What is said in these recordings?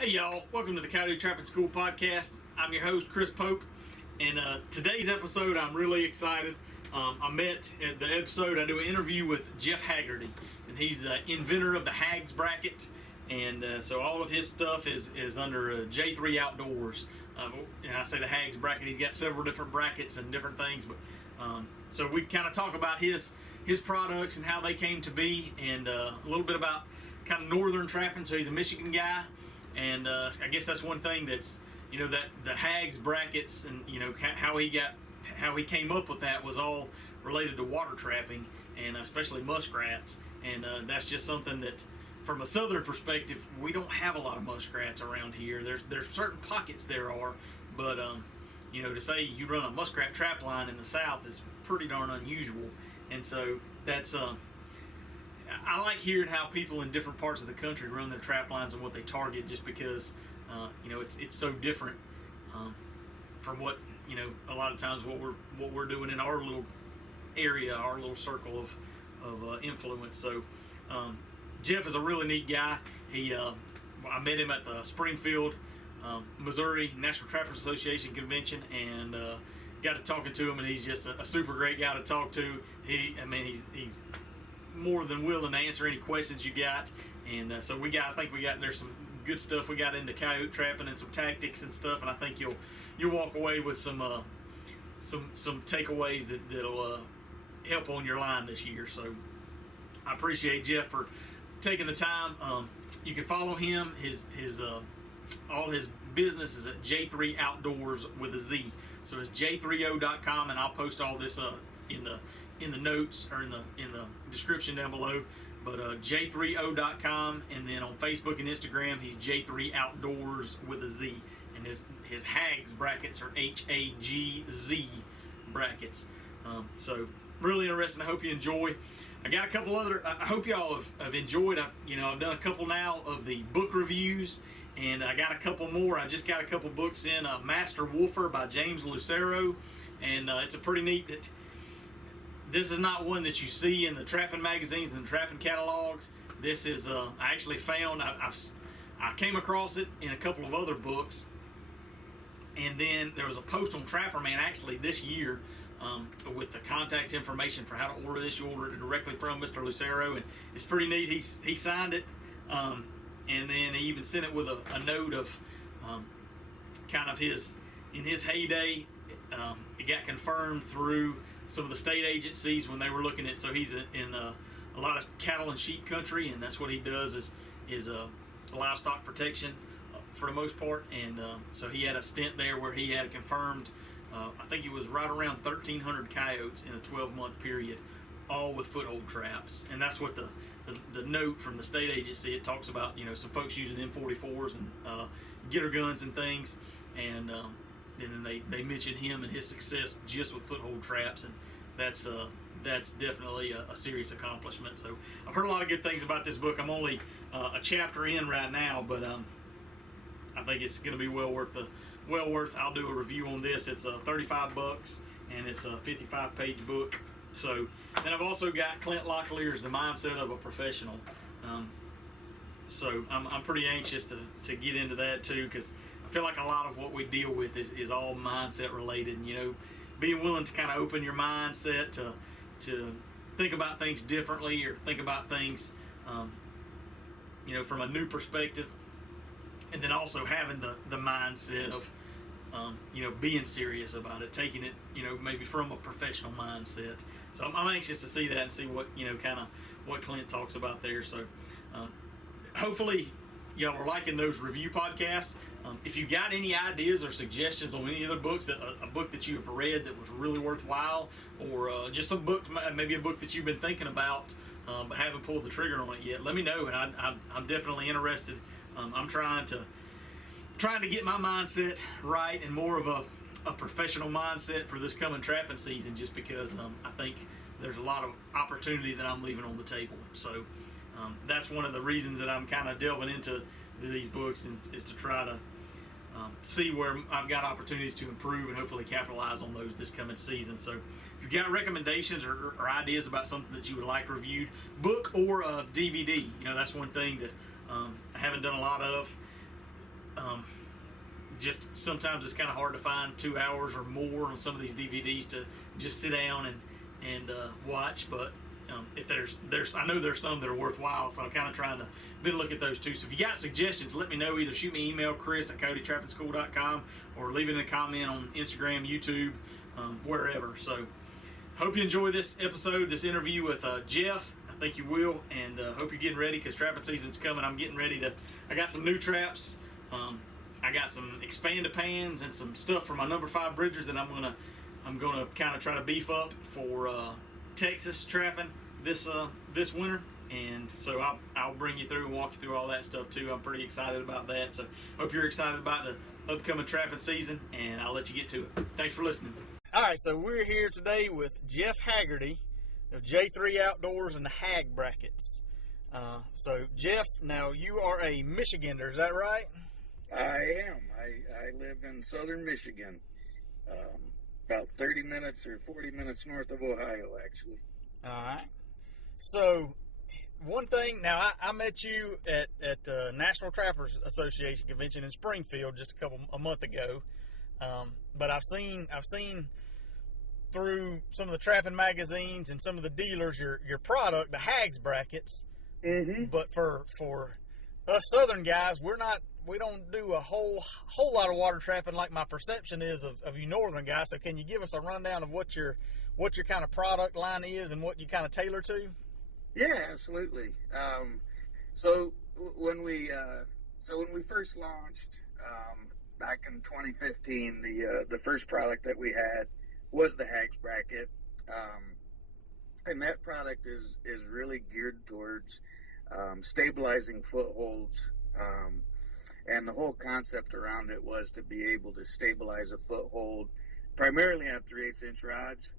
Hey y'all, welcome to the Coyote Trapping School podcast. I'm your host, Chris Pope, and today's episode I'm really excited. I met at the episode, I do an interview with Jeff Hagerty, and he's the inventor of the HAGz Bracket, and so all of his stuff is under J3 Outdoors. And I say the HAGz Bracket, he's got several different brackets and different things, but so we kind of talk about his products and how they came to be, and a little bit about kind of northern trapping. So he's a Michigan guy. And I guess that's one thing that's, that the HAGz brackets and, how he came up with that was all related to water trapping and especially muskrats. And that's just something that, from a southern perspective, we don't have a lot of muskrats around here. There's certain pockets there are, but, to say you run a muskrat trap line in the south is pretty darn unusual. And so that's, I like hearing how people in different parts of the country run their trap lines and what they target, just because it's so different from what a lot of times what we're doing in our little area, our little circle of influence. So Jeff is a really neat guy. I met him at the Springfield, Missouri National Trappers Association convention, and got to talking to him, and he's just a super great guy to talk to. He's more than willing to answer any questions you got, and so I think there's some good stuff. We got into coyote trapping and some tactics and stuff, and I think you'll walk away with some takeaways that'll help on your line this year. So I appreciate Jeff for taking the time. You can follow him. His all his business is at J3 Outdoors with a Z. So it's j3o.com, and I'll post all this in the notes or in the description down below. But j3o.com, and then on Facebook and Instagram he's J3 Outdoors with a Z, and his HAGz brackets are HAGZ brackets. So really interesting. I hope you enjoy. I got a couple other. I hope y'all have enjoyed. I've done a couple now of the book reviews, and I got a couple more. I just got a couple books in. Master Wolfer by James Lucero, and it's a pretty neat. This is not one that you see in the trapping magazines and the trapping catalogs. This is I actually found. I came across it in a couple of other books, and then there was a post on Trapper Man actually this year with the contact information for how to order this. You order it directly from Mr. Lucero, and it's pretty neat. He signed it, and then he even sent it with a note of kind of in his heyday. It got confirmed through some of the state agencies when they were looking at. So he's in a lot of cattle and sheep country, and that's what he does is livestock protection for the most part. And so he had a stint there where he had confirmed. I think it was right around 1,300 coyotes in a 12-month period, all with foothold traps. And that's what the note from the state agency, it talks about, some folks using M44s and getter guns and things, and then they mention him and his success just with foothold traps, and that's definitely a serious accomplishment. So I've heard a lot of good things about this book. I'm only a chapter in right now, but I think it's going to be well worth. I'll do a review on this. It's $35, and it's a 55-page book. So then I've also got Clint Locklear's The Mindset of a Professional. So I'm pretty anxious to get into that too, because I feel like a lot of what we deal with is all mindset related. Being willing to kind of open your mindset to think about things differently, or think about things from a new perspective, and then also having the mindset of being serious about it, taking it maybe from a professional mindset. So I'm anxious to see that and see what kind of what Clint talks about there. So hopefully y'all are liking those review podcasts. If you got any ideas or suggestions on any other books, a book that you have read that was really worthwhile, or just some book, maybe a book that you've been thinking about but haven't pulled the trigger on it yet, let me know, and I'm definitely interested. I'm trying to get my mindset right, and more of a professional mindset for this coming trapping season, just because I think there's a lot of opportunity that I'm leaving on the table. So that's one of the reasons that I'm kind of delving into these books, and is to try to see where I've got opportunities to improve and hopefully capitalize on those this coming season. So if you've got recommendations or ideas about something that you would like reviewed, book or a DVD, that's one thing that I haven't done a lot of. just sometimes it's kind of hard to find 2 hours or more on some of these DVDs to just sit down and watch. But if there's I know there's some that are worthwhile, so I'm kind of trying to look at those too. So if you got suggestions, let me know. Either shoot me an email, Chris@CoyoteTrappingSchool.com, or leave it in a comment on Instagram, YouTube, wherever. So hope you enjoy this episode, this interview with Jeff. I think you will, and hope you're getting ready because trapping season's coming. I'm getting ready I got some new traps. I got some expanded pans and some stuff for my number 5 bridgers that I'm gonna kind of try to beef up for Texas trapping this winter, and so I'll bring you through and walk you through all that stuff too. I'm pretty excited about that. So hope you're excited about the upcoming trapping season, and I'll let you get to it. Thanks for listening. All right, so we're here today with Jeff Hagerty of J3 Outdoors and the HAGz Brackets. So Jeff, now you are a Michigander, is that right? I am. I live in southern Michigan, about 30 minutes or 40 minutes north of Ohio, actually. All right. So one thing, now I met you at the National Trappers Association convention in Springfield just a month ago, but I've seen through some of the trapping magazines and some of the dealers your product, the HAGz Brackets. Mm-hmm. But for us southern guys, we don't do a whole lot of water trapping like my perception is of you northern guys. So can you give us a rundown of what your kind of product line is and what you kind of tailor to? Yeah, absolutely. So when we first launched back in 2015, the first product that we had was the HAGz Bracket, and that product is really geared towards stabilizing footholds. And the whole concept around it was to be able to stabilize a foothold primarily on 3/8" rods,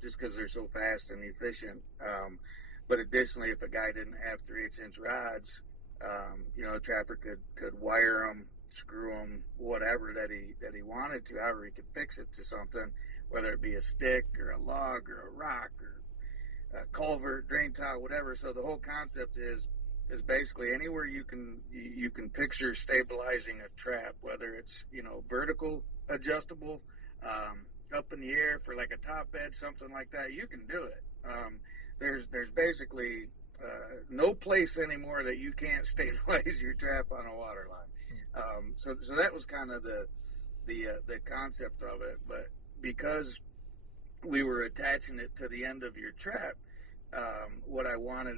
just because they're so fast and efficient. But additionally, if a guy didn't have 3/8" rods, a trapper could wire them, screw them, whatever that he wanted to, however he could fix it to something, whether it be a stick or a log or a rock or a culvert, drain tile, whatever. So the whole concept is basically anywhere you can picture stabilizing a trap, whether it's vertical adjustable, up in the air for like a top edge, something like that, you can do it. There's basically no place anymore that you can't stabilize your trap on a water line. So that was kind of the concept of it. But because we were attaching it to the end of your trap, what I wanted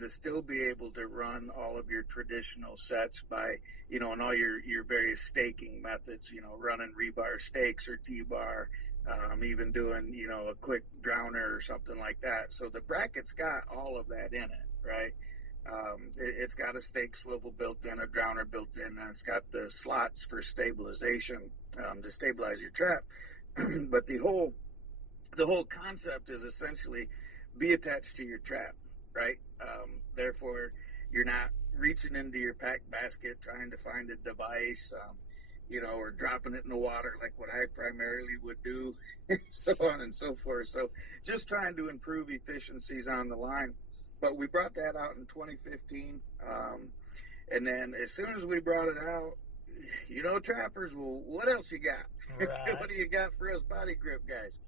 to still be able to run all of your traditional sets by, and all your various staking methods, running rebar stakes or T-bar, even doing, a quick drowner or something like that. So the bracket's got all of that in it, right? It's got a stake swivel built in, a drowner built in, and it's got the slots for stabilization, to stabilize your trap. But the whole concept is essentially be attached to your trap, right? Therefore, you're not reaching into your pack basket trying to find a device, or dropping it in the water like what I primarily would do, so on and so forth. So just trying to improve efficiencies on the line. But we brought that out in 2015, and then as soon as we brought it out, trappers, well, what else you got? Right. What do you got for us body grip guys?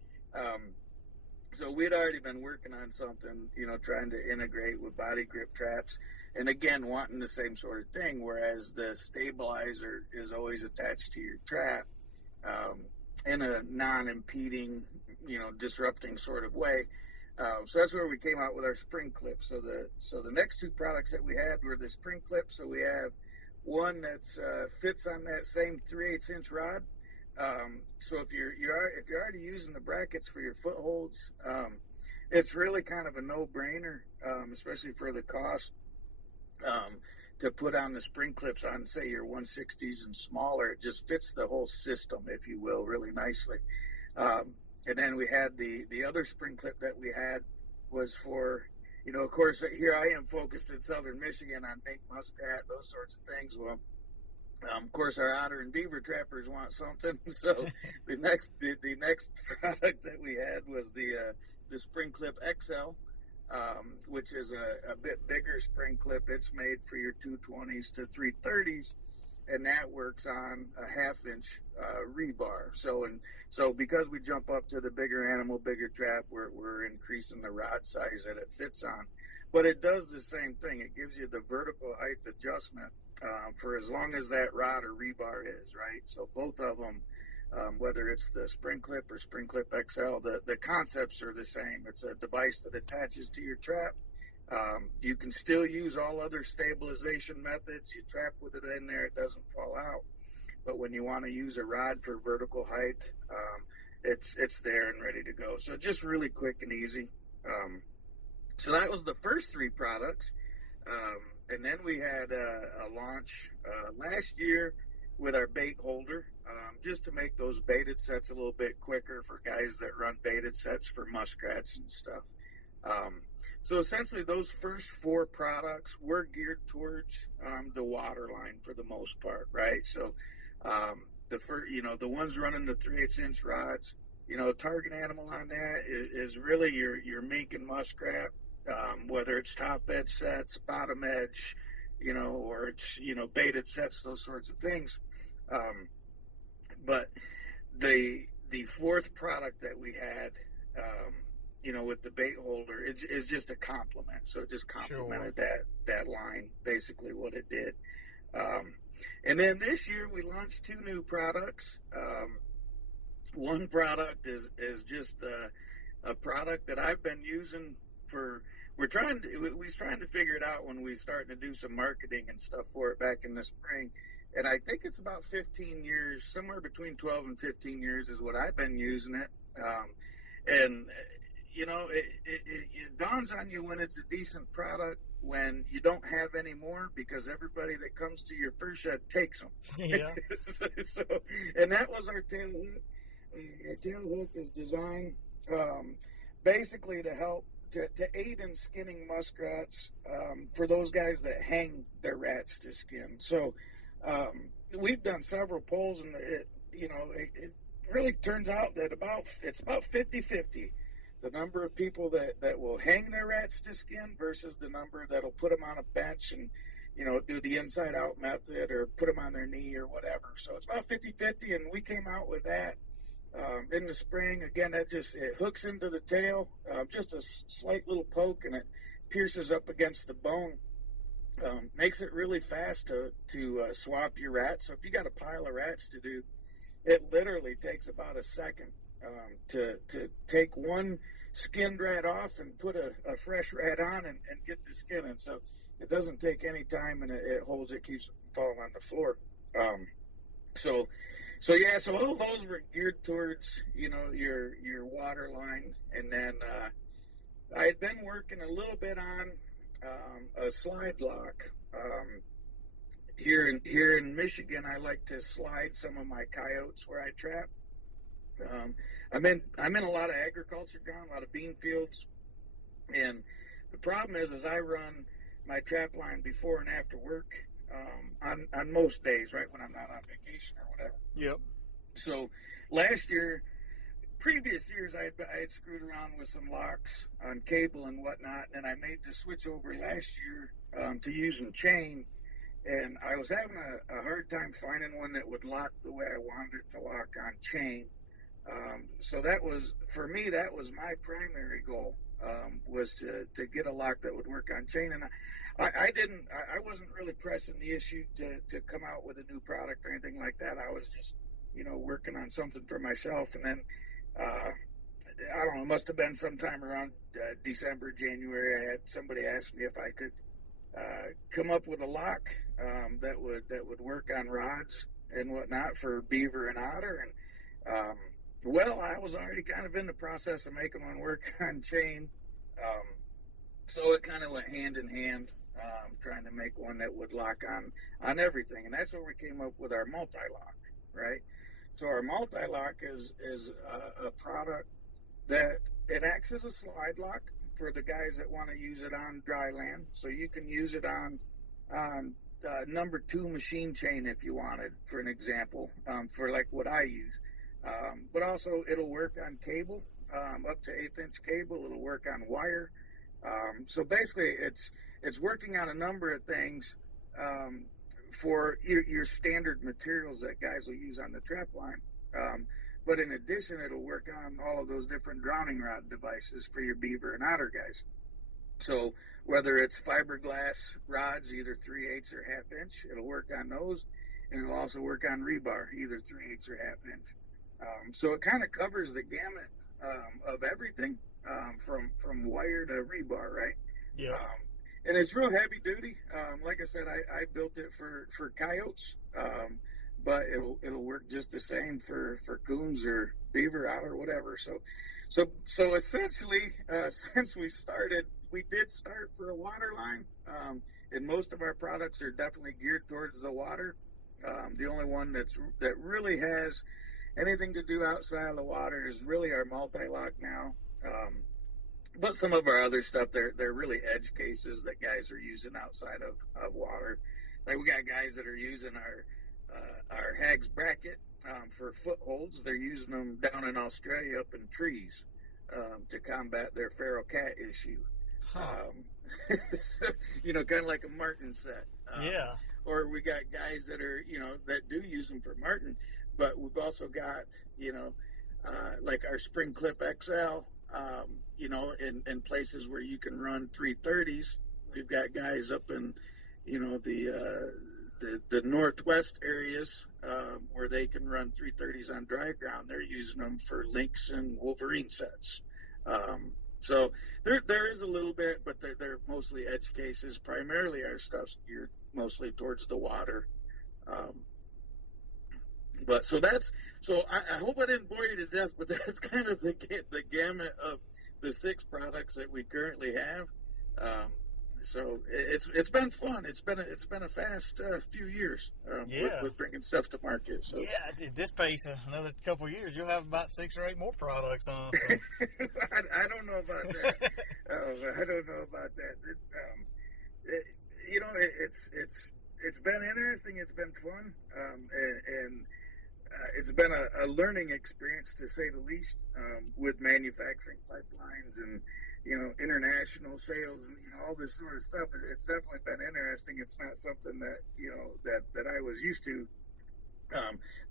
So we'd already been working on something, trying to integrate with body grip traps, and again, wanting the same sort of thing, whereas the stabilizer is always attached to your trap, in a non-impeding, disrupting sort of way. So that's where we came out with our spring clip. So the next two products that we had were the spring clip. So we have one that's fits on that same 3/8" rod. So if you're already using the brackets for your footholds, it's really kind of a no-brainer, especially for the cost, to put on the spring clips on, say, your 160s and smaller. It just fits the whole system, if you will, really nicely. And then we had the other spring clip that we had was for, of course, here I am focused in southern Michigan on mink, muskrat, those sorts of things. Well, of course, our otter and beaver trappers want something. So the next product that we had was the Spring Clip XL, which is a bit bigger spring clip. It's made for your 220s to 330s, and that works on a 1/2 inch rebar. So because we jump up to the bigger animal, bigger trap, we're increasing the rod size that it fits on. But it does the same thing. It gives you the vertical height adjustment for as long as that rod or rebar is, right? So both of them, whether it's the Spring Clip or Spring Clip XL, the concepts are the same. It's a device that attaches to your trap. You can still use all other stabilization methods. You trap with it in there, it doesn't fall out. But when you want to use a rod for vertical height, it's there and ready to go. So just really quick and easy. So that was the first 3 products. And then we had a launch last year with our bait holder, just to make those baited sets a little bit quicker for guys that run baited sets for muskrats and stuff. So essentially, those first 4 products were geared towards the water line for the most part, right? So the ones running the 3/8 inch rods, target animal on that is really your mink and muskrat, whether it's top edge sets, bottom edge, or it's baited sets, those sorts of things. But the 4th product that we had, with the bait holder, is just a complement. So it just complemented that line, basically what it did. And then this year we launched 2 new products. One product is just a product that I've been using for. We was trying to figure it out when we started to do some marketing and stuff for it back in the spring. And I think it's about 15 years, somewhere between 12 and 15 years is what I've been using it. And it dawns on you when it's a decent product when you don't have any more, because everybody that comes to your first shed takes them. Yeah. And that was our tail hook. Our tail hook is designed basically to help to aid in skinning muskrats for those guys that hang their rats to skin. So we've done several polls, and it really turns out that it's about 50-50. The number of people that will hang their rats to skin versus the number that'll put them on a bench and, do the inside out method or put them on their knee or whatever. So it's about 50-50, and we came out with that in the spring. Again, it hooks into the tail, just a slight little poke, and it pierces up against the bone. Makes it really fast to swap your rats. So if you got a pile of rats to do, it literally takes about a second to take one skinned rat off and put a fresh rat on and get the skin in. So it doesn't take any time, and it holds it, keeps it from falling on the floor. So all those were geared towards your water line. And then I had been working a little bit on a slide lock. Here in Michigan, I like to slide some of my coyotes where I trap. I'm in a lot of agriculture ground, a lot of bean fields, and the problem is I run my trap line before and after work on most days, right, when I'm not on vacation or whatever. Yep. So previous years, I had screwed around with some locks on cable and whatnot, and I made the switch over last year to using chain, and I was having a hard time finding one that would lock the way I wanted it to lock on chain. So that was my primary goal, was to get a lock that would work on chain. And I wasn't really pressing the issue to come out with a new product or anything like that. I was just, working on something for myself. And then, I don't know, it must have been sometime around December, January, I had somebody ask me if I could come up with a lock that would work on rods and whatnot for beaver and otter. And well, I was already kind of in the process of making one work on chain, so it kind of went hand in hand, trying to make one that would lock on everything. And that's where we came up with our multi-lock, right? So our multi-lock is a product that it acts as a slide lock for the guys that want to use it on dry land. So you can use it on number 2 machine chain if you wanted, for an example, for like what I use. But also it'll work on cable, up to 1/8 inch cable. It'll work on wire. So basically it's working on a number of things, for your standard materials that guys will use on the trap line. But in addition, it'll work on all of those different drowning rod devices for your beaver and otter guys. So whether it's fiberglass rods, either 3/8 or 1/2 inch, it'll work on those, and it'll also work on rebar, either 3/8 or 1/2 inch. So it kind of covers the gamut of everything, from wire to rebar, right? Yeah. And it's real heavy duty. Like I said, I built it for coyotes, but it'll work just the same for coons or beaver, otter, whatever. So essentially, since we started, we did start for a water line, and most of our products are definitely geared towards the water. The only one that really has anything to do outside of the water is really our multi-lock now. But some of our other stuff, they're really edge cases that guys are using outside of water. Like we got guys that are using our HAGz bracket for footholds. They're using them down in Australia up in trees to combat their feral cat issue. Huh. Kind of like a marten set. Yeah. Or we got guys that are, that do use them for marten, but we've also got, like our spring clip XL, in places where you can run 330s. We've got guys up in, the northwest areas where they can run 330s on dry ground. They're using them for lynx and wolverine sets. So there is a little bit, but they're mostly edge cases. Primarily our stuff's geared mostly towards the water. But I hope I didn't bore you to death, but that's kind of the gamut of the 6 products that we currently have. So it's been fun. It's been a fast few years with bringing stuff to market. So yeah, at this pace, another couple of years, you'll have about 6 or 8 more products on. So. I don't know about that. I don't know about that. It's been interesting. It's been fun, and it's been a learning experience, to say the least, with manufacturing pipelines and international sales and all this sort of stuff. It's definitely been interesting. It's not something that that I was used to.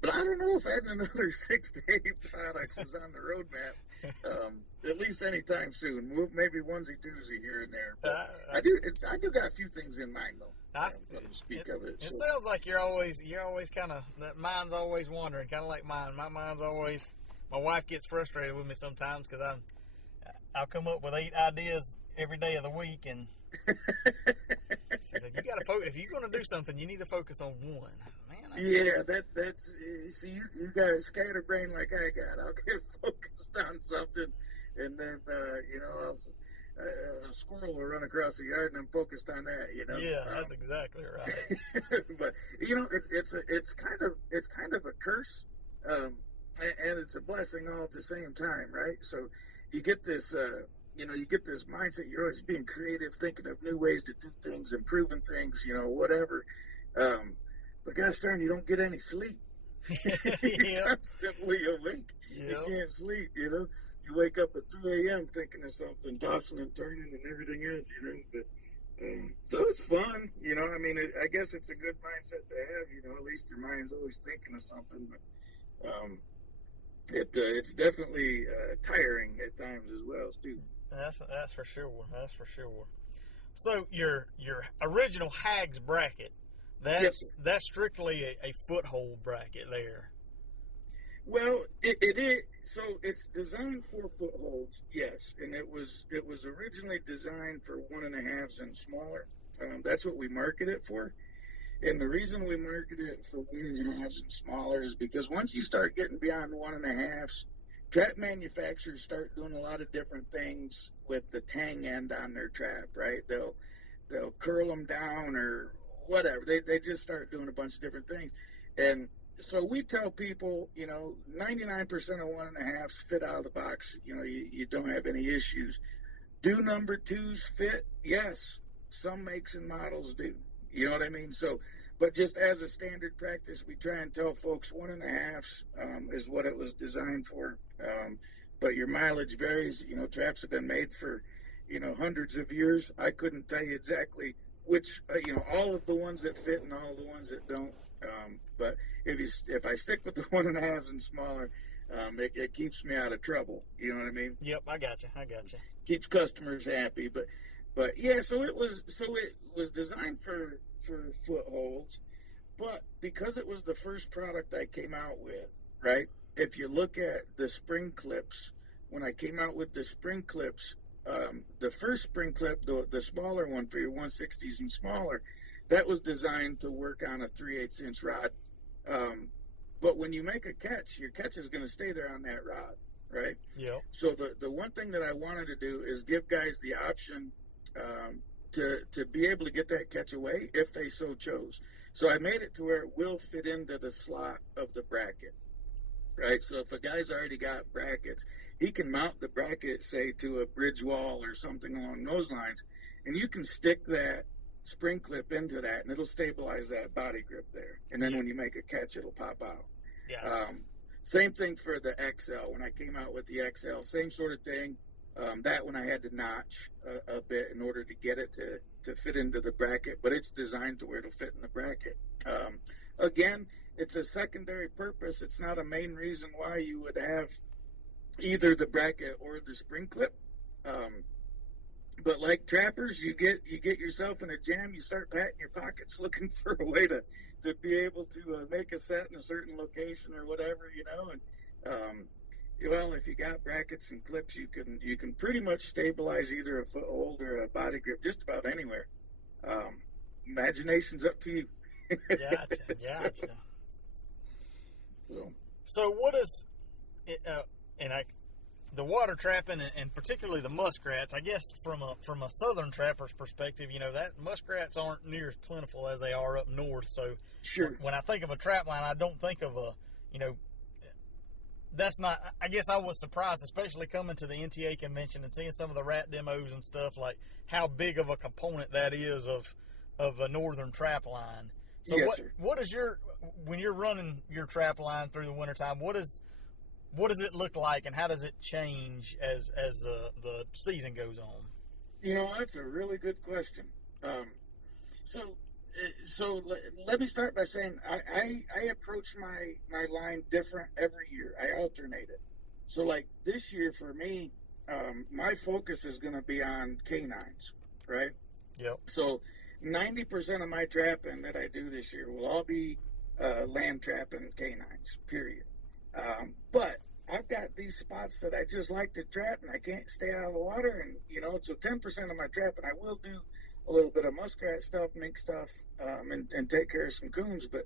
But I don't know if adding another 6 to 8 products is on the roadmap, at least anytime soon. Maybe onesie twosie here and there. But I do got a few things in mind though. Let me speak of it. It sounds like you're always kind of, that mind's always wandering, kind of like mine. My mind's always. My wife gets frustrated with me sometimes because I'll come up with 8 ideas every day of the week, and she's like, "You got to focus. If you're going to do something, you need to focus on one." Man, that's see, you got a scatterbrain like I got. I'll get focused on something, and then a squirrel will run across the yard, and I'm focused on that. Yeah, that's exactly right. But it's kind of a curse, and it's a blessing all at the same time, right? So you get this. You get this mindset. You're always being creative, thinking of new ways to do things, improving things, whatever. But gosh darn, you don't get any sleep. You're constantly awake. Yep. You can't sleep, You wake up at 3 a.m. thinking of something, tossing and turning and everything else, But so it's fun, I guess it's a good mindset to have, At least your mind's always thinking of something. But it's definitely tiring at times as well, too. That's for sure. That's for sure. So your original HAGz bracket, that's strictly a foothold bracket there. Well, it is. So it's designed for footholds, yes, and it was originally designed for 1.5s and smaller. That's what we market it for. And the reason we market it for 1.5s and smaller is because once you start getting beyond 1.5s, trap manufacturers start doing a lot of different things with the tang end on their trap, right? They'll curl them down or whatever. They just start doing a bunch of different things. And so we tell people, 99% of 1.5s fit out of the box. You don't have any issues. Do number 2s fit? Yes. Some makes and models do. You know what I mean? So, but just as a standard practice, we try and tell folks 1.5s is what it was designed for. But your mileage varies. Traps have been made for, hundreds of years. I couldn't tell you exactly which all of the ones that fit and all of the ones that don't. But if I stick with the 1.5s and smaller, it keeps me out of trouble. You know what I mean? Yep, I got you. Keeps customers happy. But yeah, so it was designed for footholds, but because it was the first product I came out with, right? If you look at the spring clips, when I came out with the spring clips, the first spring clip, the smaller one for your 160s and smaller, that was designed to work on a 3/8 inch rod. But when you make a catch, your catch is going to stay there on that rod, right? Yep. So the one thing that I wanted to do is give guys the option to be able to get that catch away if they so chose. So I made it to where it will fit into the slot of the bracket, right? So if a guy's already got brackets, he can mount the bracket, say, to a bridge wall or something along those lines, and you can stick that spring clip into that, and it'll stabilize that body grip there. And then when you make a catch, it'll pop out. Gotcha. Same thing for the XL. When I came out with the XL, same sort of thing. That one I had to notch a bit in order to get it to fit into the bracket, but it's designed to where it'll fit in the bracket. Again, it's a secondary purpose. It's not a main reason why you would have either the bracket or the spring clip. But like trappers, you get yourself in a jam, you start patting your pockets looking for a way to be able to make a set in a certain location or whatever, and well, if you got brackets and clips, you can pretty much stabilize either a foothold or a body grip just about anywhere. Imagination's up to you. Gotcha. So what is it, the water trapping and particularly the muskrats? I guess from a southern trapper's perspective, that muskrats aren't near as plentiful as they are up north. So sure, when I think of a trapline, I don't think of that's not. I guess I was surprised, especially coming to the NTA convention and seeing some of the rat demos and stuff, like how big of a component that is of a northern trap line. So yes, what is when you're running your trap line through the wintertime, what does it look like, and how does it change as the season goes on? That's a really good question. So let me start by saying I approach my line different every year. I alternate it. So like this year for me, my focus is going to be on canines, right? Yep. So 90% of my trapping that I do this year will all be land trapping canines, period. But I've got these spots that I just like to trap and I can't stay out of the water, and so 10% of my trapping I will do a little bit of muskrat stuff, mink stuff, and take care of some coons. But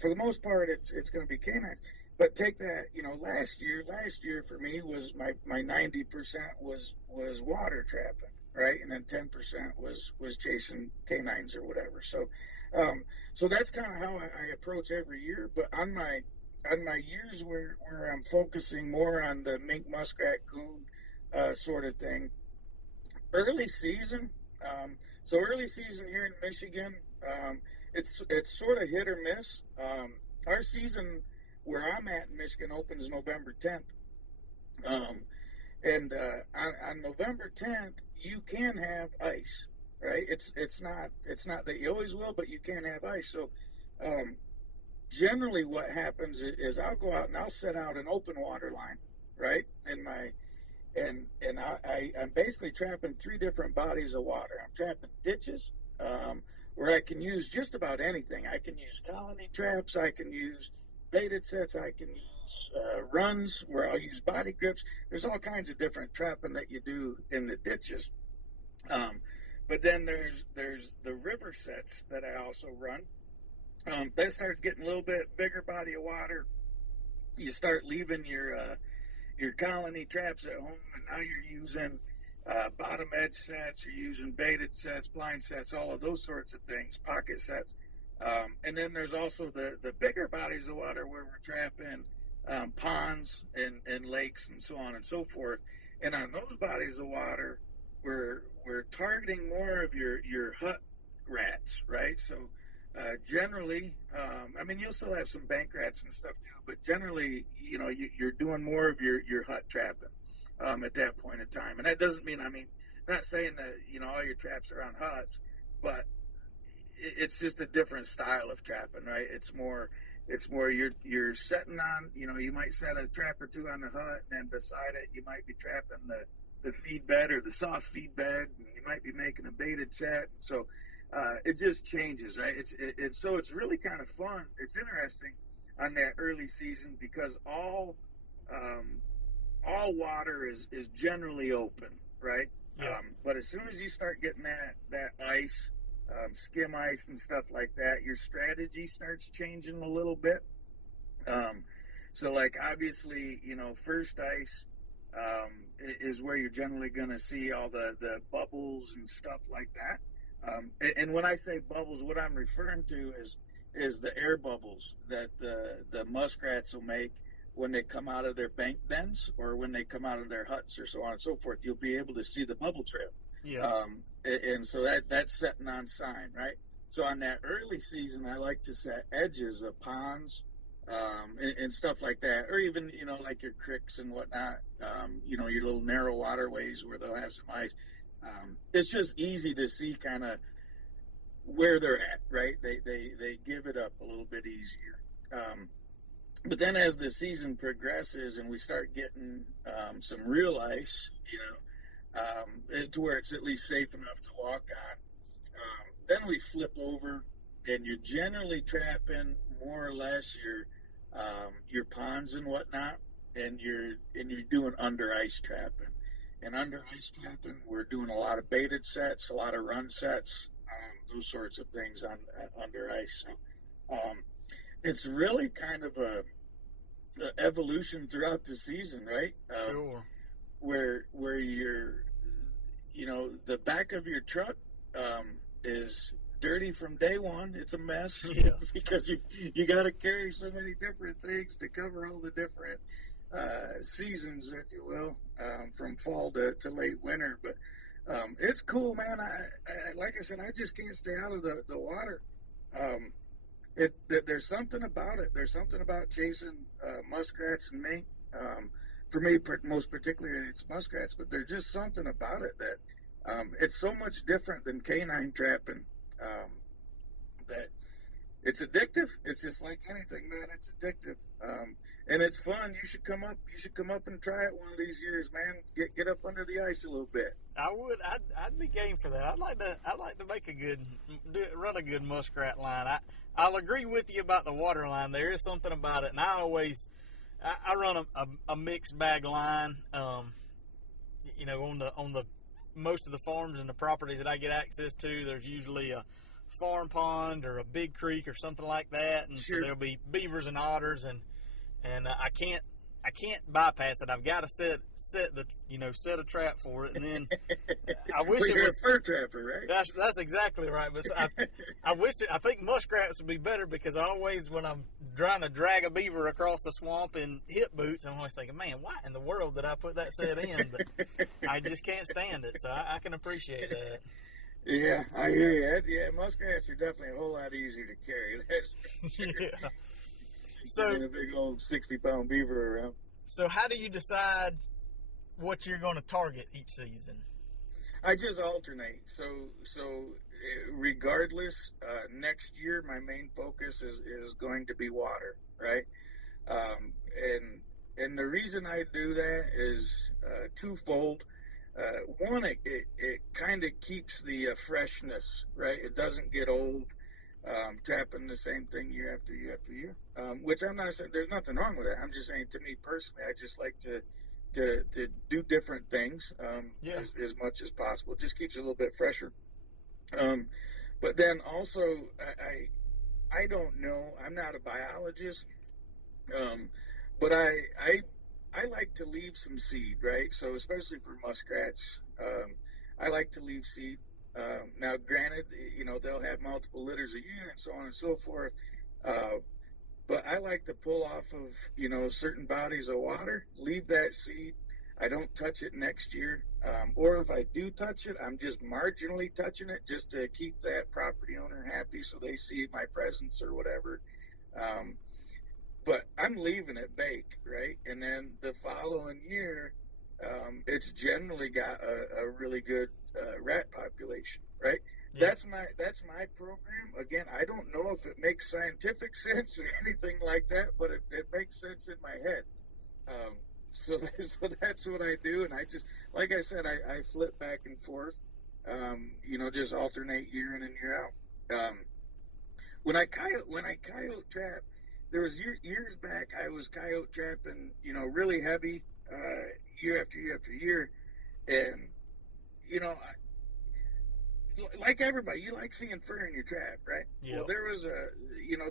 for the most part, it's going to be canines. But take that, last year for me was my 90% was water trapping, right? And then 10% was chasing canines or whatever. So so that's kind of how I approach every year. But on my years where I'm focusing more on the mink, muskrat, coon sort of thing, early season. So early season here in Michigan, it's sort of hit or miss. Our season where I'm at in Michigan opens November 10th. And on November 10th, you can have ice, right? It's not that you always will, but you can have ice. So generally what happens is I'll go out and I'll set out an open water line, right? And I'm basically trapping 3 different bodies of water. I'm trapping ditches, where I can use just about anything. I can use colony traps. I can use baited sets. I can use runs where I'll use body grips. There's all kinds of different trapping that you do in the ditches. But then there's the river sets that I also run. That starts getting a little bit bigger body of water. You start leaving your colony traps at home, and now you're using bottom edge sets, you're using baited sets, blind sets, all of those sorts of things, pocket sets. And then there's also the bigger bodies of water where we're trapping ponds and lakes and so on and so forth. And on those bodies of water, we're targeting more of your hut rats, right? So generally, I mean, you'll still have some bank rats and stuff too, but generally, you're doing more of your hut trapping at that point in time. And that doesn't mean, not saying that, all your traps are on huts, but it's just a different style of trapping, right? It's more you're setting on, you might set a trap or two on the hut, and then beside it you might be trapping the feed bed or the soft feed bed, and you might be making a baited set. So it just changes, right? So it's really kind of fun. It's interesting on that early season because all water is generally open, right? Yeah. But as soon as you start getting that ice, skim ice and stuff like that, your strategy starts changing a little bit. So like obviously, first ice is where you're generally going to see all the bubbles and stuff like that. And when I say bubbles, what I'm referring to is the air bubbles that the muskrats will make when they come out of their bank dens or when they come out of their huts or so on and so forth. You'll be able to see the bubble trail. Yeah. And so that's setting on sign, right? So on that early season, I like to set edges of ponds and stuff like that, or even, like your creeks and whatnot, your little narrow waterways where they'll have some ice. It's just easy to see kind of where they're at, right? They give it up a little bit easier. But then as the season progresses and we start getting some real ice, to where it's at least safe enough to walk on, then we flip over and you're generally trapping more or less your ponds and whatnot, and you're doing under ice trapping. And under ice trapping, we're doing a lot of baited sets, a lot of run sets, those sorts of things on under ice. So, it's really kind of a evolution throughout the season, right? Sure. Where you're, the back of your truck is dirty from day one. It's a mess. Yeah. Because you got to carry so many different things to cover all the different seasons, if you will, from fall to late winter. But it's cool, man. I like I said, I just can't stay out of the water. There's something about it. There's something about chasing muskrats and mink. For me, most particularly, it's muskrats. But there's just something about it that it's so much different than canine trapping. That it's addictive. It's just like anything, man. It's addictive, and it's fun. You should come up. You should come up and try it one of these years, man. Get up under the ice a little bit. I would. I'd be game for that. I'd like to make run a good muskrat line. I'll agree with you about the water line. There is something about it, and I run a mixed bag line. On the most of the farms and the properties that I get access to, there's usually a farm pond or a big creek or something like that, and Sure. so there'll be beavers and otters, and I can't bypass it. I've got to set a trap for it, and then I wish You're it was a fur trapper, right? that's exactly right. But I think muskrats would be better because I always, when I'm trying to drag a beaver across the swamp in hip boots, I'm always thinking, man, why in the world did I put that set in? But I just can't stand it, so I can appreciate that. Yeah, I hear you. Yeah, muskrats are definitely a whole lot easier to carry. That's for sure. Yeah. So a big old 60-pound beaver around. So how do you decide what you're going to target each season? I just alternate. So regardless, next year my main focus is going to be water, right? And the reason I do that is twofold. One, it kind of keeps the freshness, right? It doesn't get old. Trapping the same thing year after year after year, which I'm not saying there's nothing wrong with that. I'm just saying, to me personally, I just like to do different things as much as possible. It just keeps it a little bit fresher. But then also, I don't know. I'm not a biologist, but I like to leave some seed, right? So especially for muskrats, I like to leave seed. Now, granted, they'll have multiple litters a year and so on and so forth. But I like to pull off of, certain bodies of water, leave that seed. I don't touch it next year. Or if I do touch it, I'm just marginally touching it just to keep that property owner happy so they see my presence or whatever. But I'm leaving it baked, right? And then the following year, it's generally got a really good rat population, right? That's my program. Again, I don't know if it makes scientific sense or anything like that, but it makes sense in my head. So that's what I do, and I just, like I said, I flip back and forth. Just alternate year in and year out. When I coyote trap, there was years back I was coyote trapping, really heavy, year after year after year, and like everybody, you like seeing fur in your trap, right? Yep. Well, there was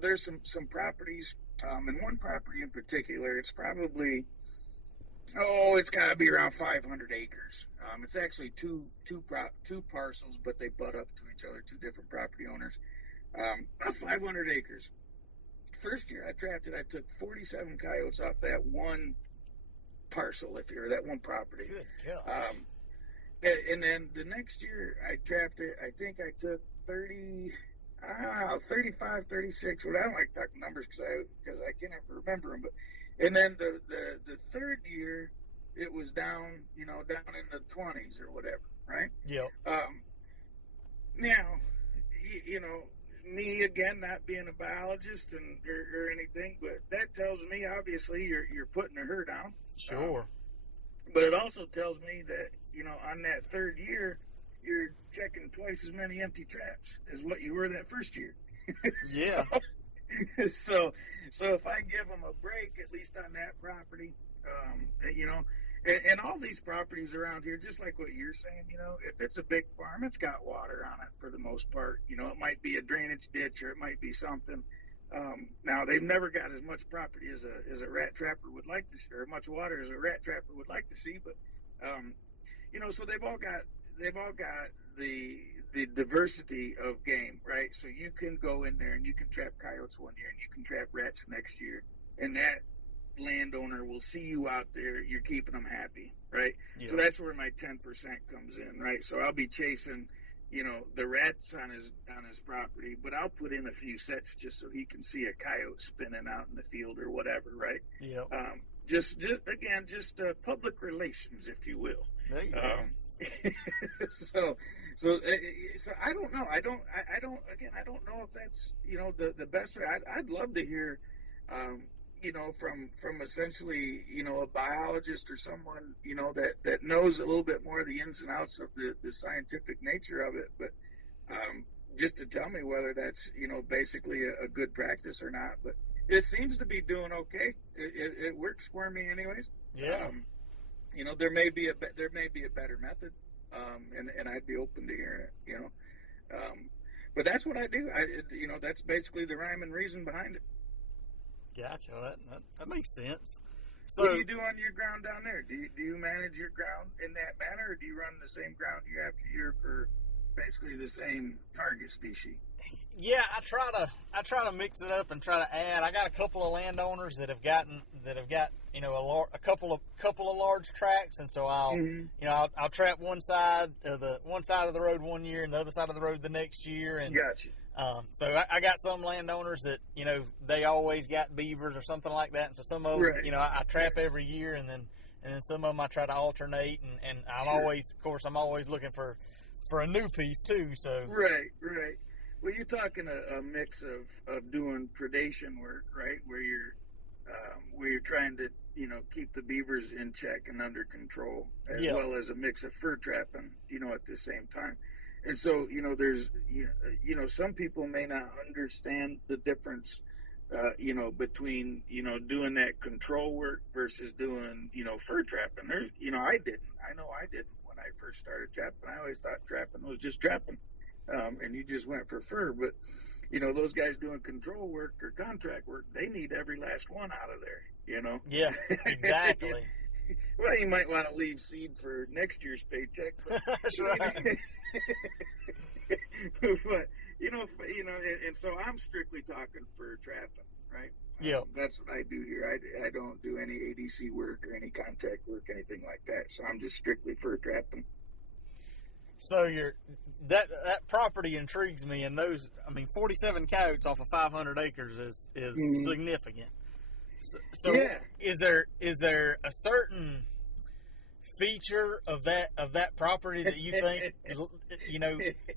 there's some properties, and one property in particular, it's probably, it's got to be around 500 acres. It's actually two parcels, but they butt up to each other, two different property owners. About 500 acres. First year I trapped it, I took 47 coyotes off that one parcel, that one property. Good God. And then the next year I trapped it, I think I took 35, 36. Well, I don't like talking numbers because I can't ever remember them. But and then the third year it was down in the 20s or whatever, right? Yep. Now, me again not being a biologist or anything, but that tells me obviously you're putting a herd down. Sure. But it also tells me that on that third year you're checking twice as many empty traps as what you were that first year. Yeah. So if I give them a break, at least on that property, and all these properties around here, just like what you're saying, if it's a big farm, it's got water on it for the most part. It might be a drainage ditch or it might be something. Now they've never got as much property as a rat trapper would like to see, or much water as a rat trapper would like to see, but so they've all got the diversity of game, right? So you can go in there and you can trap coyotes one year and you can trap rats next year, and that landowner will see you out there, you're keeping them happy, right? Yeah. So that's where my 10% comes in, right? So I'll be chasing the rats on his property, but I'll put in a few sets just so he can see a coyote spinning out in the field or whatever, right? Yeah. Just public relations, if you will. There you go. So I don't know. I don't know if that's the best way. I'd love to hear from essentially a biologist or someone that knows a little bit more of the ins and outs of the scientific nature of it, but just to tell me whether that's basically a good practice or not. But it seems to be doing okay. It works for me anyways. Yeah. There may be a better method, and I'd be open to hearing it. But that's what I do. That's basically the rhyme and reason behind it. Gotcha. That makes sense. So, what do you do on your ground down there? Do you manage your ground in that manner, or do you run the same ground year after year for basically the same target species? Yeah, I try to mix it up and try to add. I got a couple of landowners that have got a couple of large tracts, and so I'll trap one side of the road one year and the other side of the road the next year, and gotcha. So I got some landowners that they always got beavers or something like that, and so some of them I trap every year, and then some of them I try to alternate, and I'm always looking for a new piece too. So right. Well, you're talking a mix of doing predation work, right? Where you're trying to keep the beavers in check and under control, as well as a mix of fur trapping, at the same time. And so there's some people may not understand the difference, between doing that control work versus doing fur trapping. There's I know I didn't when I first started trapping. I always thought trapping was just trapping. And you just went for fur, but those guys doing control work or contract work, they need every last one out of there, Yeah, exactly. Well, you might want to leave seed for next year's paycheck. But, That's right. but and so I'm strictly talking fur trapping, right? Yeah. That's what I do here. I don't do any ADC work or any contract work, anything like that. So I'm just strictly fur trapping. So that property intrigues me, and 47 coyotes off of 500 acres is significant. So yeah. Is there a certain feature of that property that you think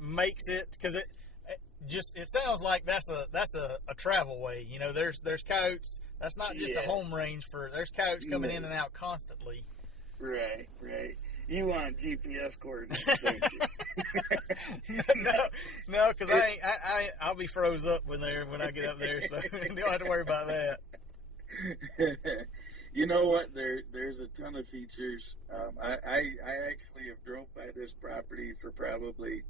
makes it? Because it sounds like that's a travel way. There's coyotes. That's not just a home range there's coyotes coming in and out constantly. Right. You want GPS coordinates, don't you? No, because I'll be froze up when I get up there, so you don't have to worry about that. You know what? There's a ton of features. I actually have drove by this property for probably,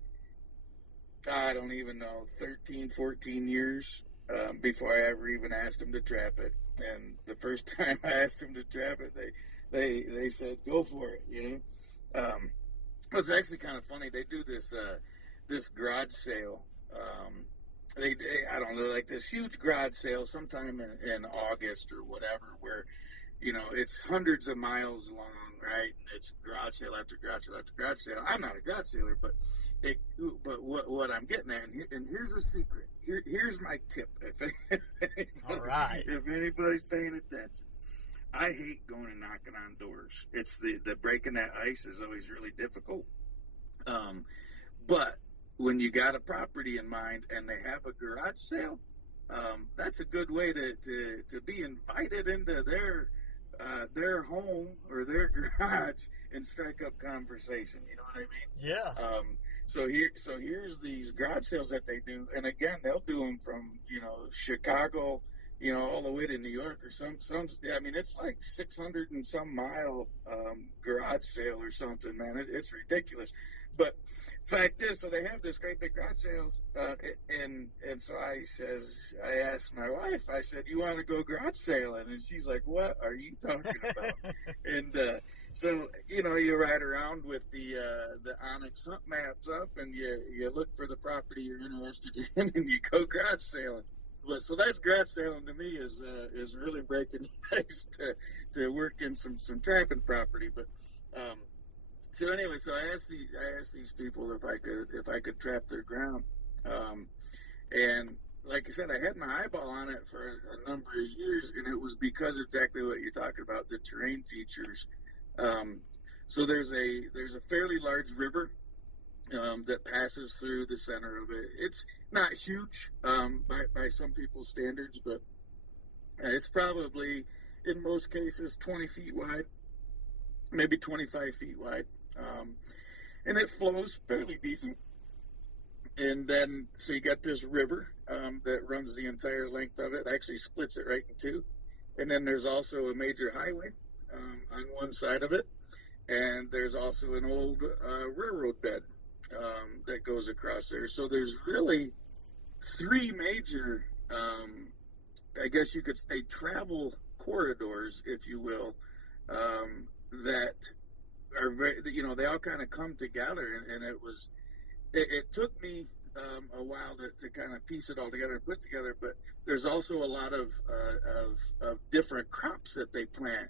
I don't even know, 13, 14 years before I ever even asked them to trap it. And the first time I asked them to trap it, they said, go for it, It's actually kind of funny. They do this garage sale. I don't know, like this huge garage sale sometime in August or whatever, where it's hundreds of miles long, right? And it's garage sale after garage sale after garage sale. I'm not a garage sailor, but what I'm getting at, and here's a secret. Here's my tip. All right. If anybody's paying attention, I hate going and knocking on doors. It's the breaking that ice is always really difficult. But when you got a property in mind and they have a garage sale, that's a good way to be invited into their home or their garage and strike up conversation. You know what I mean? Yeah. So here's these garage sales that they do, and again, they'll do them from Chicago, all the way to New York or some. I mean, it's like 600 and some mile garage sale or something, man. It's ridiculous. But fact is, so they have this great big garage sales, and so I asked my wife, I said, you want to go garage sailing? And she's like, what are you talking about? And so you ride around with the Onyx hunt maps up, and you look for the property you're interested in, and you go garage sailing. But so that's garage sailing to me is really breaking ice to work in some trapping property. But so anyway, so I asked these people if I could trap their ground, and like I said, I had my eyeball on it for a number of years, and it was because exactly what you're talking about, the terrain features. So there's a fairly large river that passes through the center of it. It's not huge by some people's standards, but it's probably in most cases 20 feet wide, maybe 25 feet wide, and it flows fairly decent. And then so you got this river that runs the entire length of it, actually splits it right in two, and then there's also a major highway on one side of it, and there's also an old railroad bed that goes across there. So there's really three major, I guess you could say, travel corridors, if you will, that are very, they all kind of come together, and it took me a while to kind of piece it all together and put together. But there's also a lot of different crops that they plant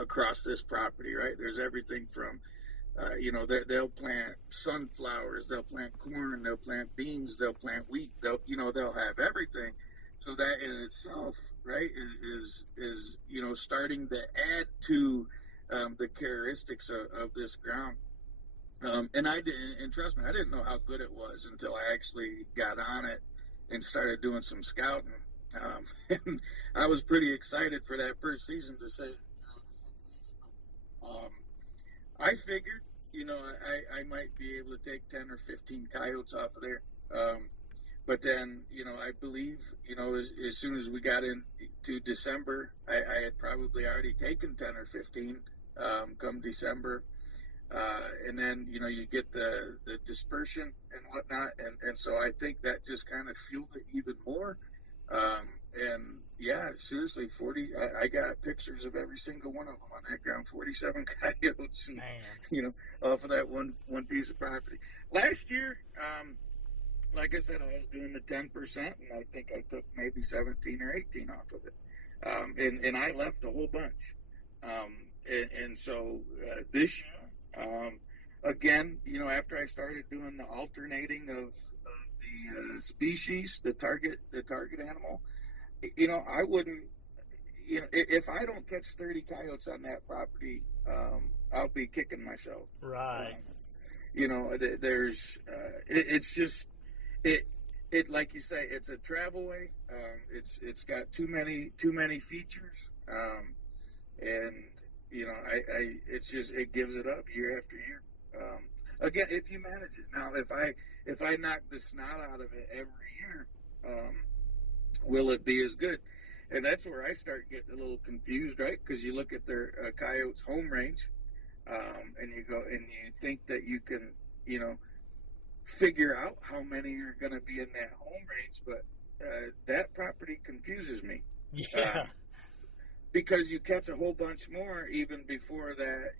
across this property, right? There's everything from they'll plant sunflowers, they'll plant corn, they'll plant beans, they'll plant wheat, they'll have everything. So that in itself, right, is starting to add to the characteristics of this ground. And trust me, I didn't know how good it was until I actually got on it and started doing some scouting. And I was pretty excited for that first season to say, I figured, I might be able to take 10 or 15 coyotes off of there. But then, I believe, as soon as we got into December, I had probably already taken 10 or 15 come December. And then, you get the dispersion and whatnot. And so I think that just kind of fueled it even more. And yeah, seriously, I got pictures of every single one of them on that ground, 47 coyotes, and, off of that one piece of property. Last year, like I said, I was doing the 10%, and I think I took maybe 17 or 18 off of it. And I left a whole bunch. And so this year, again, after I started doing the alternating of the species, the target animal, I wouldn't, if I don't catch 30 coyotes on that property, I'll be kicking myself. Right. It's just it like you say, it's a travel way. It's got too many features, and it's just, it gives it up year after year. Again, if you manage it. Now, if I knock the snot out of it every year, will it be as good? And that's where I start getting a little confused, right? Because you look at their Coyote's home range, and you go and you think that you can, figure out how many are going to be in that home range, but that property confuses me. Yeah. Because you catch a whole bunch more even before that,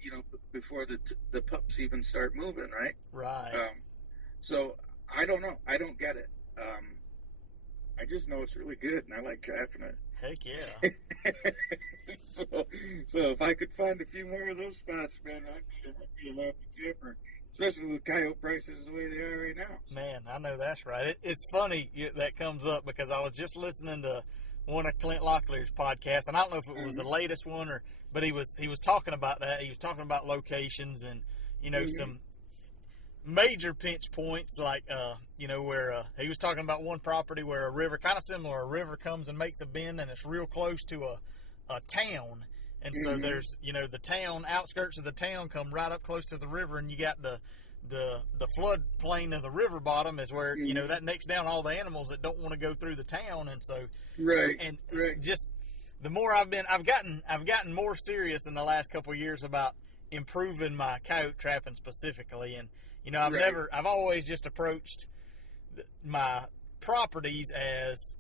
before the pups even start moving, right? Right. So I don't know. I don't get it. I just know it's really good, and I like trapping it. Heck yeah. So if I could find a few more of those spots, man, I'd be a happy camper. Especially with coyote prices the way they are right now. Man, I know that's right. It's funny that comes up because I was just listening to one of Clint Locklear's podcasts, and I don't know if it was the latest one but he was talking about that. He was talking about locations and some major pinch points, like where he was talking about one property where a river, kind of similar, a river comes and makes a bend, and it's real close to a town. And so there's, the town, outskirts of the town come right up close to the river, and you got the floodplain of the river bottom is where, that necks down all the animals that don't want to go through the town. And so, just the more I've gotten more serious in the last couple of years about improving my coyote trapping specifically. And, I've always just approached my properties as,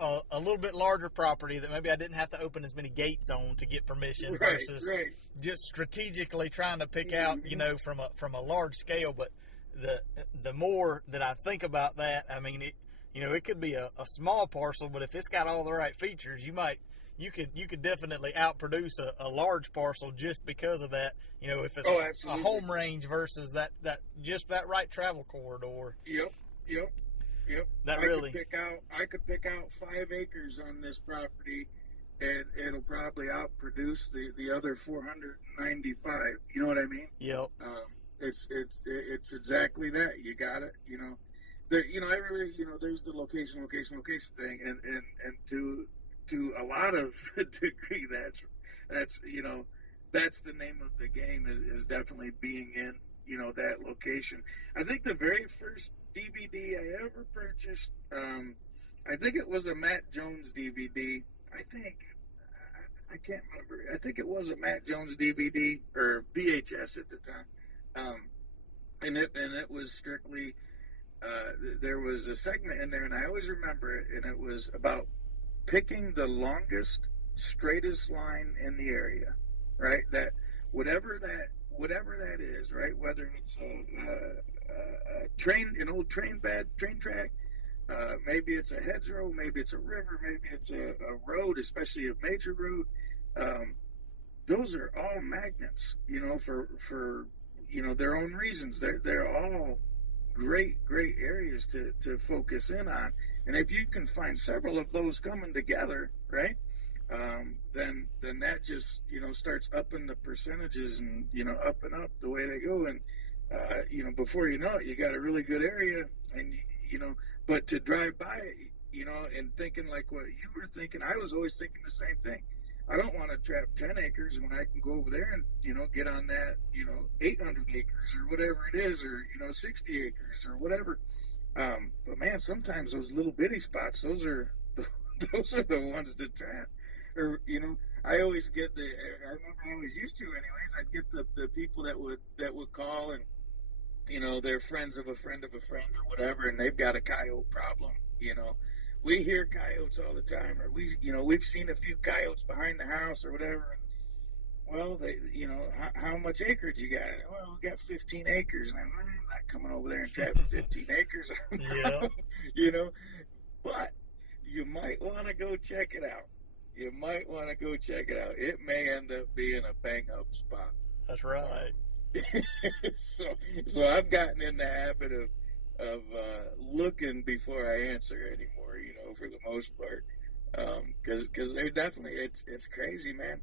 a little bit larger property that maybe I didn't have to open as many gates on to get permission versus just strategically trying to pick out, from a large scale. But the more that I think about that, I mean, it could be a small parcel, but if it's got all the right features, you could definitely outproduce a large parcel just because of that. If it's a home range versus that right travel corridor. Yep. That I could pick out 5 acres on this property, and it'll probably outproduce the other 495. You know what I mean? Yep. It's exactly that. You got it. Everywhere, there's the location thing, and to a lot of degree, that's the name of the game is definitely being in that location. I think the very first DVD I ever purchased, I think it was a Matt Jones DVD. I can't remember. I think it was a Matt Jones DVD or VHS at the time, and it was strictly. There was a segment in there, and I always remember it, and it was about picking the longest, straightest line in the area, right? That whatever that is, right? Whether it's a train, an old train track, maybe it's a hedgerow, maybe it's a river, maybe it's a road, especially a major road. Those are all magnets, for their own reasons. They're all great areas to focus in on. And if you can find several of those coming together, right, then that just starts upping the percentages and up and up the way they go, and before you know it, you got a really good area, and but to drive by it, and thinking like what you were thinking, I was always thinking the same thing. I don't want to trap 10 acres when I can go over there and get on that 800 acres or whatever it is, or 60 acres or whatever. But man, sometimes those little bitty spots, those are the ones to trap. Or I always get I remember I always used to anyways. I'd get the people that would call, and they're friends of a friend of a friend or whatever, and they've got a coyote problem. We hear coyotes all the time, or we've seen a few coyotes behind the house or whatever. And, well, they how much acreage you got? Well, we got 15 acres, and I'm not coming over there and trapping 15 acres. Yeah. But you might want to go check it out. It may end up being a bang up spot. That's right. So I've gotten in the habit of looking before I answer anymore, for the most part, because they're definitely, it's crazy, man.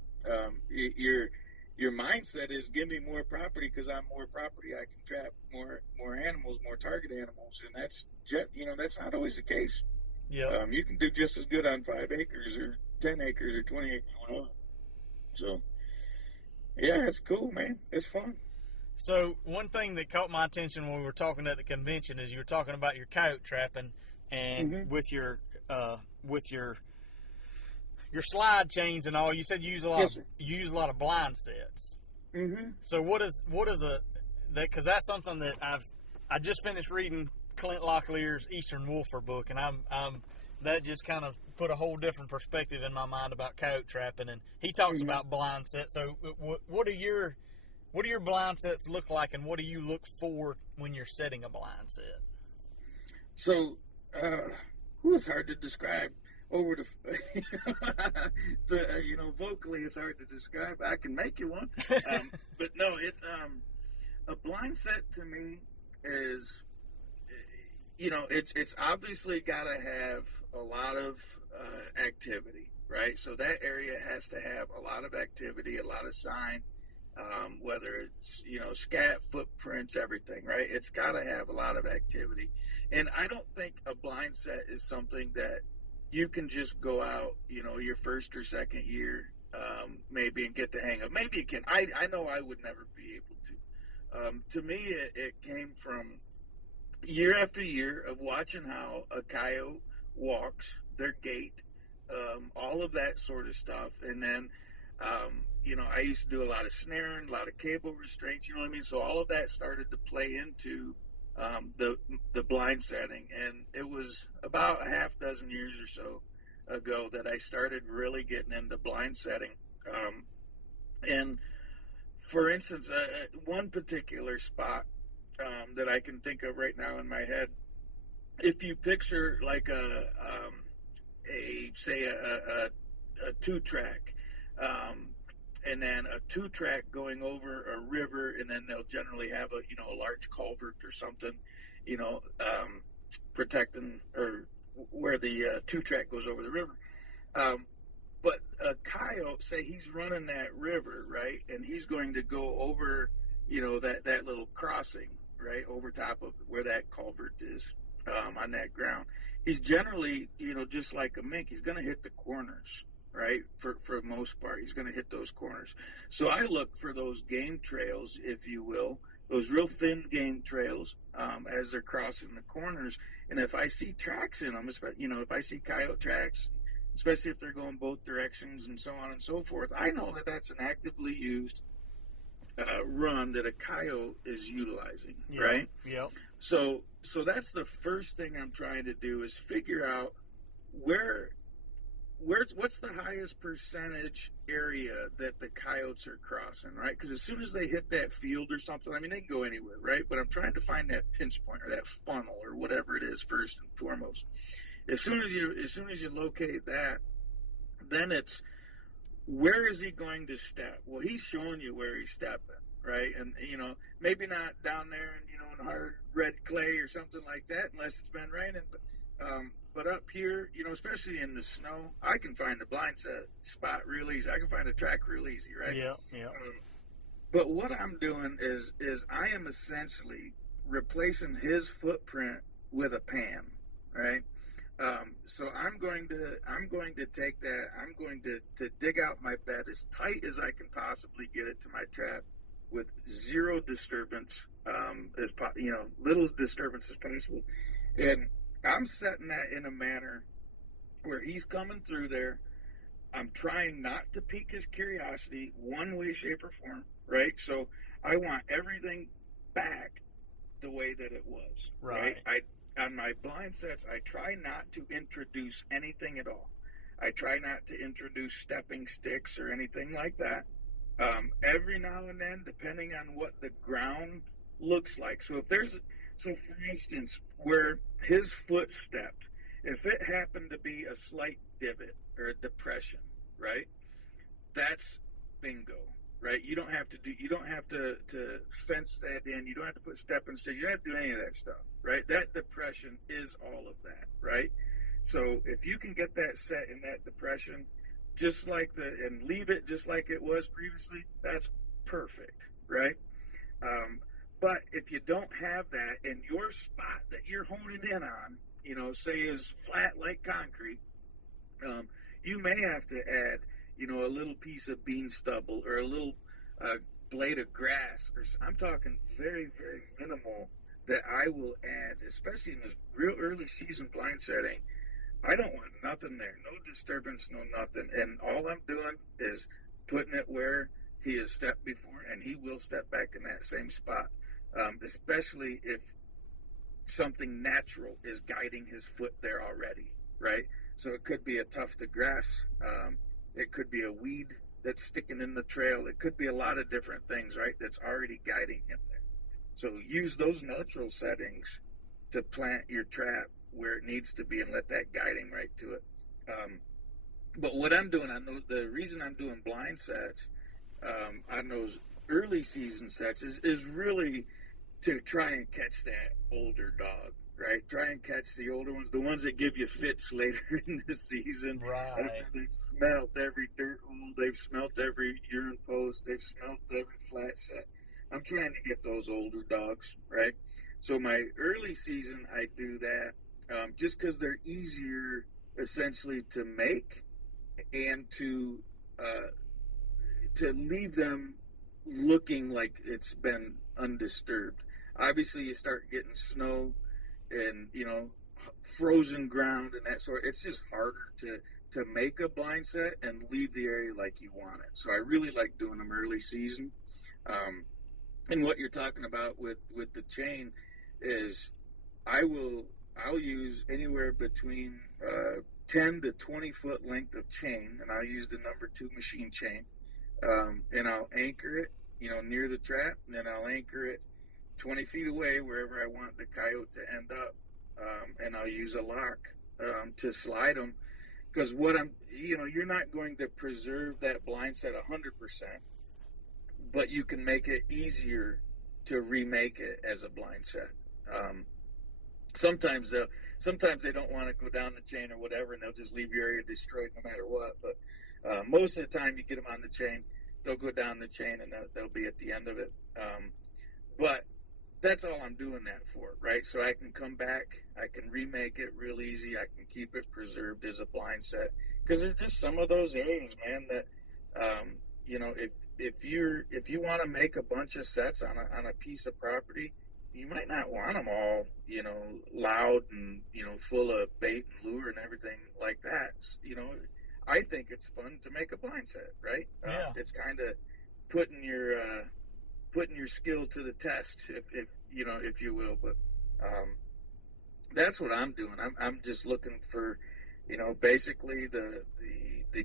your mindset is give me more property because I'm more property. I can trap more animals, more target animals, and that's not always the case. Yep. You can do just as good on 5 acres or 10 acres or 20 acres, whatever. So yeah, it's cool, man. It's fun. So one thing that caught my attention when we were talking at the convention is you were talking about your coyote trapping, and Mm-hmm. with your slide chains and all. You said you use Yes, sir. a lot of blind sets. Mm-hmm. So what is that? Because that's something that I just finished reading Clint Locklear's Eastern Wolfer book, and I'm that just kind of put a whole different perspective in my mind about coyote trapping, and he talks Mm-hmm. about blind sets. So what do your blind sets look like, and what do you look for when you're setting a blind set? So, it's hard to describe over vocally it's hard to describe. I can make you one, but no, it's a blind set to me is, it's obviously got to have a lot of activity, right? So that area has to have a lot of activity, a lot of sign. Whether it's scat footprints, everything, right? It's got to have a lot of activity, and I don't think a blind set is something that you can just go out, your first or second year, maybe, and get the hang of. Maybe you can. I know I would never be able to. To me, it came from year after year of watching how a coyote walks, their gait, all of that sort of stuff, and then I used to do a lot of snaring, a lot of cable restraints, you know what I mean? So all of that started to play into the blind setting. And it was about a half dozen years or so ago that I started really getting into blind setting. And for instance, one particular spot that I can think of right now in my head, if you picture like a 2-track, and then a 2-track going over a river, and then they'll generally have a large culvert or something, protecting, or where the 2-track goes over the river. But a coyote, say he's running that river, right, and he's going to go over, that little crossing, right, over top of where that culvert is, on that ground. He's generally, just like a mink, he's going to hit the corners, right? For the most part, he's going to hit those corners. So I look for those game trails, if you will, those real thin game trails, as they're crossing the corners. And if I see tracks in them, if I see coyote tracks, especially if they're going both directions and so on and so forth, I know that that's an actively used run that a coyote is utilizing, right? Yep. So that's the first thing I'm trying to do is figure out what's the highest percentage area that the coyotes are crossing, right? Because as soon as they hit that field or something, I mean, they can go anywhere, right? But I'm trying to find that pinch point or that funnel or whatever it is first and foremost. As soon as you locate that, then it's, where is he going to step? Well, he's showing you where he's stepping, right? And maybe not down there in hard red clay or something like that, unless it's been raining. But up here, especially in the snow, I can find a blind set spot real easy. I can find a track real easy, right? Yeah. But what I'm doing is I am essentially replacing his footprint with a pan, right? So I'm going to take that. I'm going to dig out my bed as tight as I can possibly get it to my trap, with zero disturbance, little disturbance as possible, and I'm setting that in a manner where he's coming through there. I'm trying not to pique his curiosity one way, shape, or form, right? So I want everything back the way that it was, right? On my blind sets, I try not to introduce anything at all. I try not to introduce stepping sticks or anything like that. Every now and then, depending on what the ground looks like. So for instance, where his foot stepped, if it happened to be a slight divot or a depression, right? That's bingo, right? You don't have to fence that in. You don't have to put stepping sticks. You don't have to do any of that stuff, right? That depression is all of that, right? So if you can get that set in that depression, and leave it just like it was previously, that's perfect, right? Um, but if you don't have that in your spot that you're honing in on, say is flat like concrete, um, you may have to add, a little piece of bean stubble or a little uh, blade of grass. Or I'm talking very, very minimal that I will add, especially in this real early season blind setting. I don't want nothing there, no disturbance, no nothing. And all I'm doing is putting it where he has stepped before, and he will step back in that same spot, especially if something natural is guiding his foot there already, right? So it could be a tuft of grass. It could be a weed that's sticking in the trail. It could be a lot of different things, right? That's already guiding him there. So use those natural settings to plant your trap where it needs to be and let that guiding right to it. But what I'm doing, I know the reason I'm doing blind sets on those early season sets is really to try and catch that older dog, right? Try and catch the older ones, the ones that give you fits later in the season. Right. After they've smelt every dirt hole, they've smelt every urine post, they've smelt every flat set. I'm trying to get those older dogs, right? So my early season, I do that just because they're easier, essentially, to make and uh, to leave them looking like it's been undisturbed. Obviously, you start getting snow and frozen ground and that sort. It's just harder to make a blind set and leave the area like you want it. So I really like doing them early season. Um, and what you're talking about with the chain is I'll use anywhere between 10 to 20 foot length of chain, and I'll use the number 2 machine chain, and I'll anchor it, near the trap, and then I'll anchor it 20 feet away wherever I want the coyote to end up, and I'll use a lock to slide them. Because you're not going to preserve that blind set 100%, but you can make it easier to remake it as a blind set. Um, sometimes they sometimes they don't want to go down the chain or whatever, and they'll just leave your area destroyed no matter what. But most of the time, you get them on the chain, they'll go down the chain, and they'll be at the end of it. But that's all I'm doing that for, right? So I can come back, I can remake it real easy, I can keep it preserved as a blind set. Because there's just some of those areas, man, that if you want to make a bunch of sets on a piece of property, you might not want them all, loud and full of bait and lure and everything like that. I think it's fun to make a blind set, right? Yeah. It's kind of putting your putting your skill to the test, if you will. But that's what I'm doing. I'm just looking for, basically the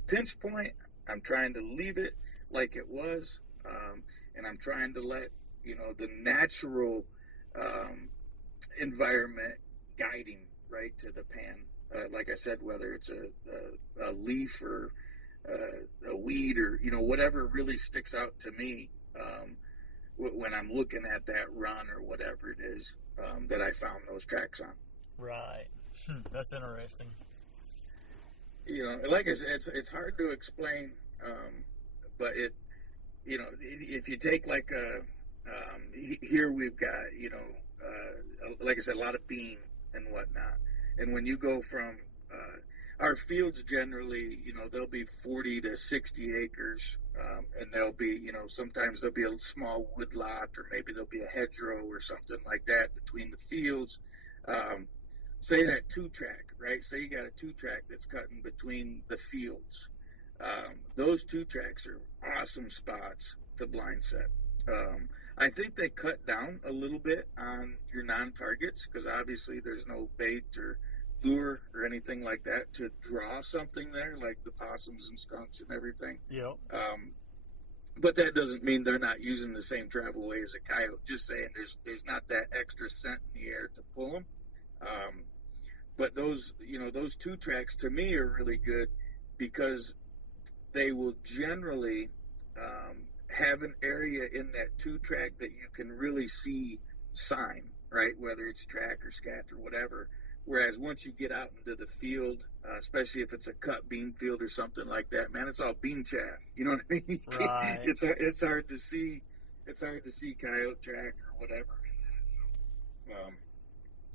pinch point. I'm trying to leave it like it was, and I'm trying to let the natural environment guiding right to the pan. Like I said, whether it's a leaf or a weed or whatever really sticks out to me. When I'm looking at that run or whatever it is that I found those tracks on. Right. That's interesting. Like I said, it's hard to explain, but if you take like here we've got, like I said, a lot of bean and whatnot. And when you go from our fields generally, they'll be 40 to 60 acres, and there'll be, sometimes there'll be a small wood lot, or maybe there'll be a hedgerow or something like that between the fields. Say that 2-track, right? Say you got a 2-track that's cutting between the fields. Those 2-tracks are awesome spots to blind set. I think they cut down a little bit on your non-targets because obviously there's no bait or lure or anything like that to draw something there, like the possums and skunks and everything. Yep. But that doesn't mean they're not using the same travel way as a coyote. Just saying, there's not that extra scent in the air to pull them. But those 2-tracks to me are really good because they will generally have an area in that 2-track that you can really see sign, right? Whether it's track or scat or whatever. Whereas once you get out into the field, especially if it's a cut bean field or something like that, man, it's all bean chaff. You know what I mean? Right. It's hard to see. It's hard to see coyote track or whatever. So,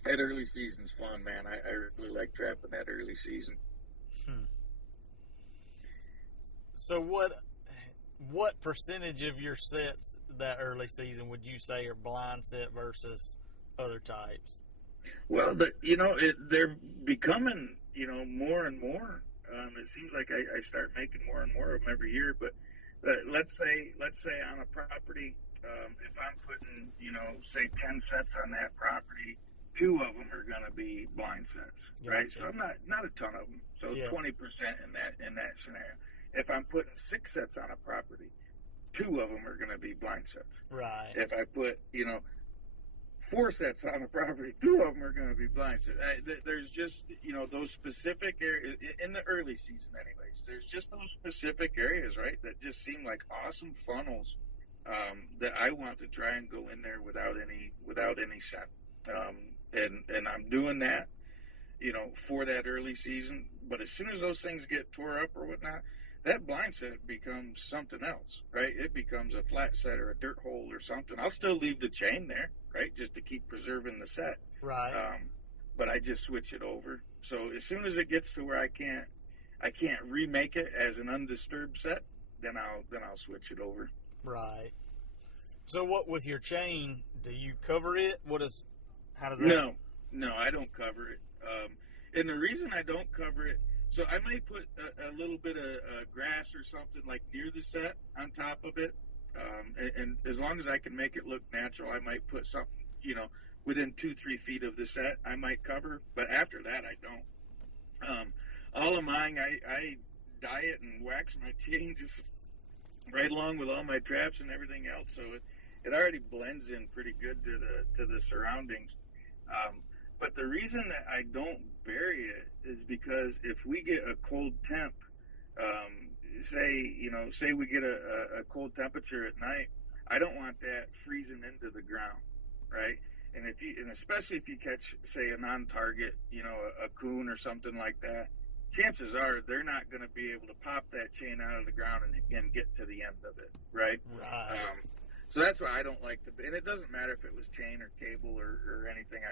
that early season's fun, man. I really like trapping that early season. Hmm. So what percentage of your sets that early season would you say are blind set versus other types? Well, they're becoming, more and more. It seems like I start making more and more of them every year. But let's say on a property, if I'm putting, say 10 sets on that property, 2 of them are going to be blind sets, right? Gotcha. So I'm not a ton of them. So Yeah. 20% in that scenario. If I'm putting 6 sets on a property, 2 of them are going to be blind sets. Right. If I put, 4 sets on a property, 2 of them are going to be blind sets. There's just, those specific areas in the early season, anyways. There's just those specific areas, right, that just seem like awesome funnels that I want to try and go in there without any scent. And I'm doing that, for that early season. But as soon as those things get tore up or whatnot, that blind set becomes something else, right? It becomes a flat set or a dirt hole or something. I'll still leave the chain there, right, just to keep preserving the set. Right. But I just switch it over. So as soon as it gets to where I can't remake it as an undisturbed set, then I'll switch it over. Right. So what with your chain? Do you cover it? How does that? No, I don't cover it. And the reason I don't cover it, so I may put a little bit of grass or something like near the set on top of it. And as long as I can make it look natural, I might put something, within 2-3 feet of the set, I might cover. But after that, I don't. All of mine, I dye it and wax my chain just right along with all my traps and everything else. So it already blends in pretty good to the surroundings. But the reason that I don't bury it is because if we get a cold temp, say we get a cold temperature at night, I don't want that freezing into the ground, right? And especially if you catch, say, a non-target, a coon or something like that, chances are they're not going to be able to pop that chain out of the ground and get to the end of it, right? Right. So that's why I don't like to, and it doesn't matter if it was chain or cable or anything.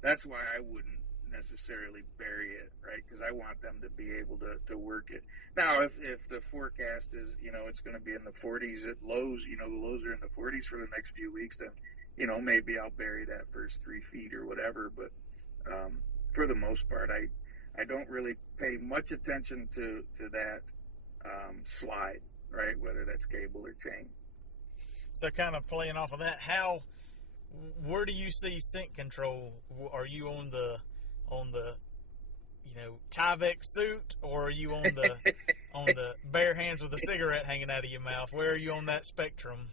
That's why I wouldn't necessarily bury it, right? Because I want them to be able to work it. Now, if the forecast is, it's going to be in the 40s at lows, the lows are in the 40s for the next few weeks, then, maybe I'll bury that first 3 feet or whatever. But for the most part, I don't really pay much attention to that slide, right? Whether that's cable or chain. So kind of playing off of that, where do you see scent control? Are you on the Tyvek suit, or are you on the bare hands with a cigarette hanging out of your mouth? Where are you on that spectrum?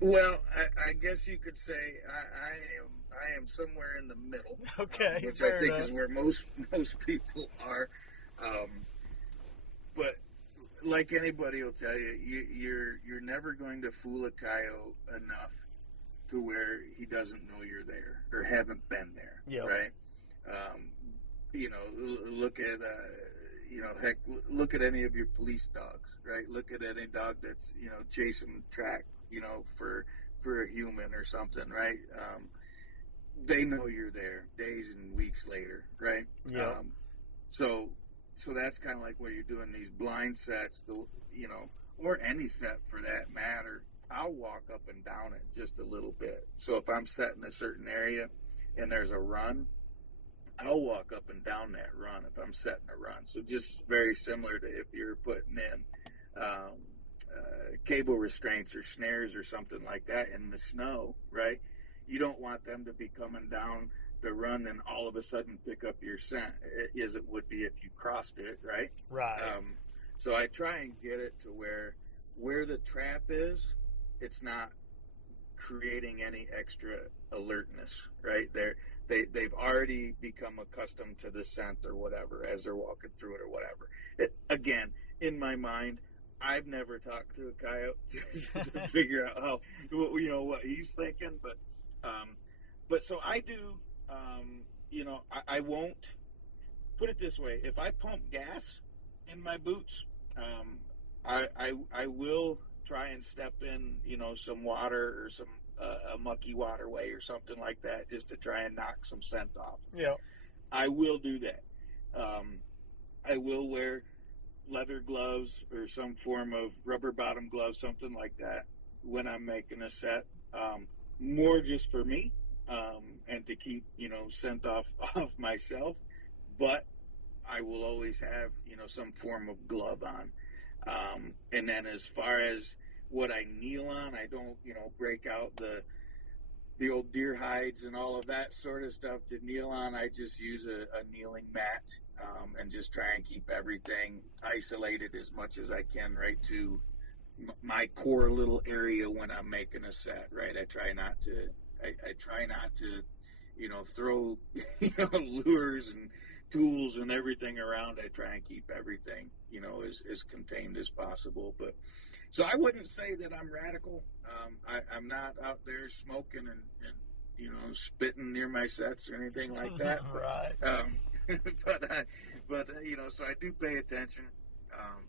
Well, I guess you could say I am somewhere in the middle. Okay, which I think is where most people are. But like anybody will tell you, you're never going to fool a coyote enough to where he doesn't know you're there or haven't been there, yep. Right? Look at heck, look at any of your police dogs, right? Look at any dog that's chasing track, for a human or something, right? They know you're there days and weeks later, right? Yeah. So that's kind of like what you're doing these blind sets, or any set for that matter. I'll walk up and down it just a little bit. So if I'm setting a certain area and there's a run, I'll walk up and down that run if I'm setting a run. So just very similar to if you're putting in cable restraints or snares or something like that in the snow, right? You don't want them to be coming down the run and all of a sudden pick up your scent as it would be if you crossed it, right? Right. So I try and get it to where the trap is, it's not creating any extra alertness, right? They've already become accustomed to the scent or whatever as they're walking through it or whatever. Again, in my mind, I've never talked to a coyote to figure out what he's thinking, but so I do. I won't put it this way: if I pump gas in my boots, I will try and step in, some water or some a mucky waterway or something like that, just to try and knock some scent off. Yeah. I will do that. I will wear leather gloves or some form of rubber bottom gloves, something like that, when I'm making a set. More just for me, and to keep, scent off myself. But I will always have, some form of glove on. And then as far as what I kneel on, I don't, break out the old deer hides and all of that sort of stuff to kneel on. I just use a kneeling mat, and just try and keep everything isolated as much as I can, right to my core little area when I'm making a set, right? I try not to throw, lures and tools and everything around. I try and keep everything, as contained as possible. But so I wouldn't say that I'm radical. I'm not out there smoking and spitting near my sets or anything like that. Right. So I do pay attention.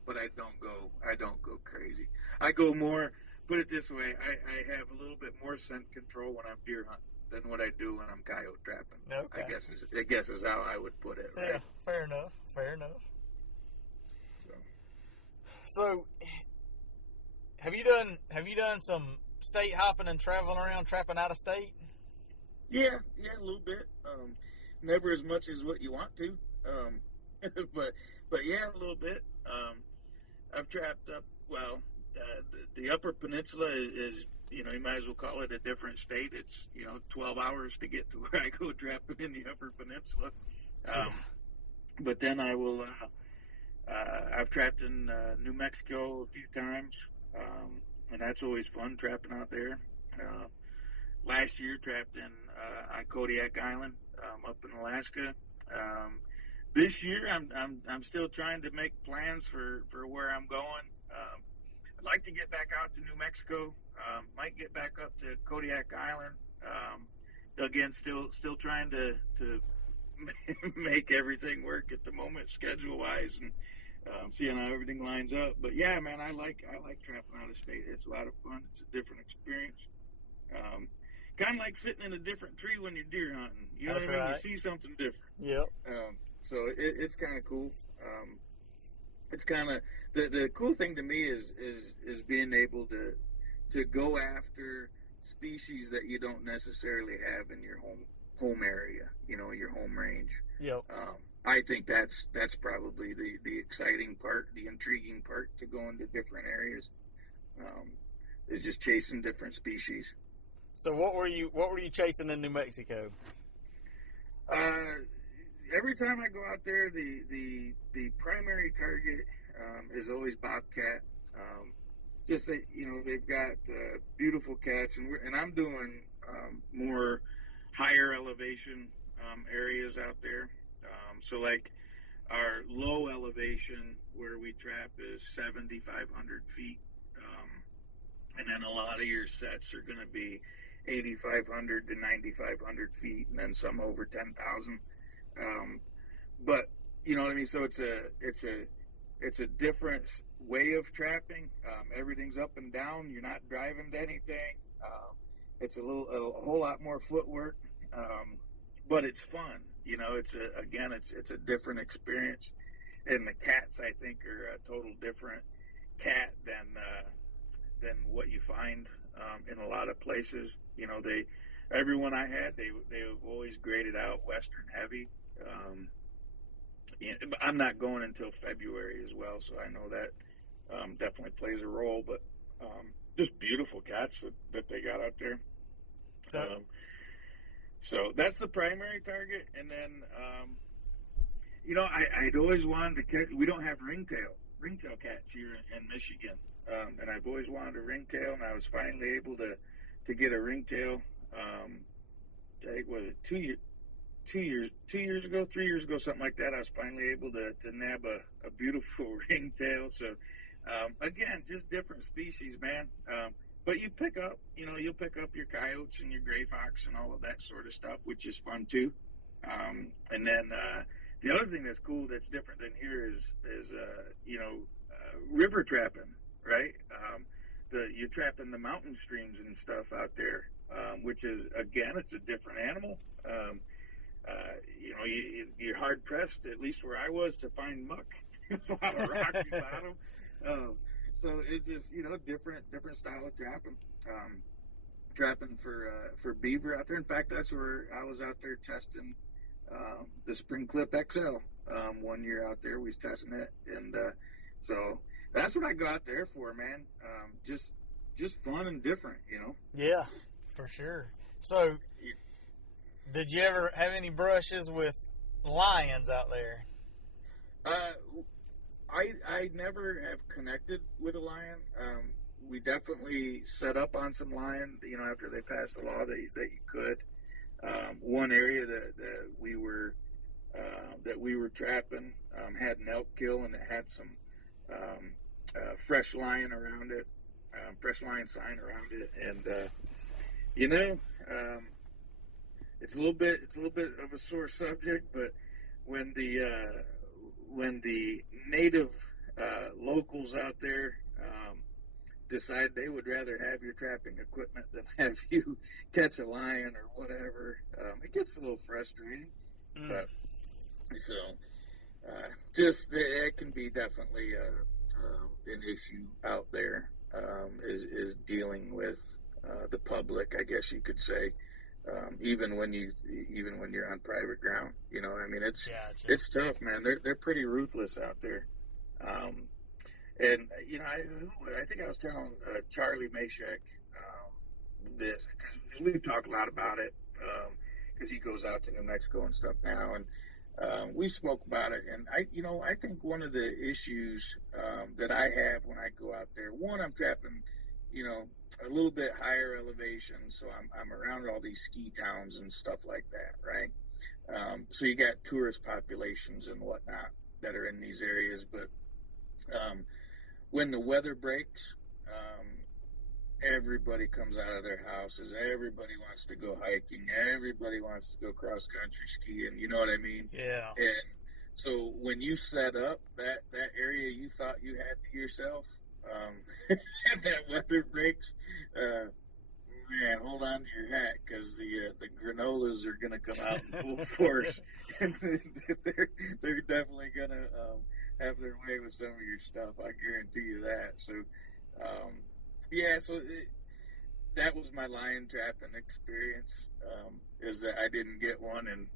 But I don't go crazy. I go more, put it this way, I have a little bit more scent control when I'm deer hunting than what I do when I'm coyote trapping. Okay. I guess is how I would put it, right? Yeah, fair enough. So have you done some state hopping and traveling around trapping out of state? Yeah, a little bit. Never as much as what you want to. But yeah, a little bit. I've trapped up, the Upper Peninsula is, you might as well call it a different state. It's, 12 hours to get to where I go trapping in the Upper Peninsula. But then I will, I've trapped in New Mexico a few times, and that's always fun, trapping out there. Last year, trapped on Kodiak Island, up in Alaska. This year, I'm still trying to make plans for where I'm going. I'd like to get back out to New Mexico. Might get back up to Kodiak Island. Again, still trying to make everything work at the moment, schedule wise, and seeing how everything lines up. But yeah, man, I like trapping out of state. It's a lot of fun. It's a different experience. Kind of like sitting in a different tree when you're deer hunting. You know That's what I mean? right. You see something different. Yep. So it's kind of cool. It's kind of the cool thing to me is being able to go after species that you don't necessarily have in your home area, your home range. Yep. I think that's probably the exciting part, the intriguing part to go into different areas. Is just chasing different species. So what were you chasing in New Mexico? Every time I go out there, the primary target is always bobcat. Just that they've got beautiful cats, and I'm doing more higher elevation areas out there. So like our low elevation where we trap is 7,500 feet, and then a lot of your sets are going to be 8,500 to 9,500 feet, and then some over 10,000. But you know what I mean. So it's a different way of trapping. Everything's up and down. You're not driving to anything. It's a whole lot more footwork, but it's fun. It's a different experience. And the cats, I think, are a total different cat than what you find in a lot of places. Everyone I had, they've always graded out Western heavy. I'm not going until February as well, so I know that definitely plays a role. But just beautiful cats that they got out there. So that's the primary target, and then I'd always wanted to catch. We don't have ringtail cats here in Michigan, and I've always wanted a ringtail, and I was finally able to get a ringtail. I think was it 3 years ago, something like that. I was finally able to nab a beautiful ringtail. So again, just different species, man. But you'll pick up your coyotes and your gray fox and all of that sort of stuff, which is fun too. And then The other thing that's cool that's different than here is river trapping, right? You're trapping the mountain streams and stuff out there, which is, again, it's a different animal. You're hard pressed, at least where I was, to find muck. It's a lot of rocky bottom. So it's just, different style of trapping. Trapping for beaver out there. In fact, that's where I was out there testing the Spring Clip XL. 1 year out there, we was testing it, and so that's what I go out there for, man. Just fun and different, Yeah, for sure. So, did you ever have any brushes with lions out there? I never have connected with a lion. We definitely set up on some lion, after they passed the law that you could. One area that we were trapping had an elk kill, and it had some fresh lion around it, fresh lion sign around it, and it's a little bit of a sore subject, but when the native locals out there decide they would rather have your trapping equipment than have you catch a lion or whatever, it gets a little frustrating. But so it can be definitely an issue out there, is dealing with the public, I guess you could say, even when you're on private ground. It's tough, man. They're pretty ruthless out there. And I think I was telling Charlie Mashek this, because we've talked a lot about it, because he goes out to New Mexico and stuff now, and we spoke about it. And I think one of the issues that I have when I go out there, one, I'm trapping, a little bit higher elevation, so I'm around all these ski towns and stuff like that, right? So you got tourist populations and whatnot that are in these areas, but when the weather breaks, everybody comes out of their houses. Everybody wants to go hiking. Everybody wants to go cross country skiing. You know what I mean? Yeah. And so when you set up that area you thought you had to yourself, and that weather breaks, man, hold on to your hat, because the granolas are going to come out in full force, and they're definitely going to have their way with some of your stuff. I guarantee you that. So, that was my lion trapping experience. Is that I didn't get one, and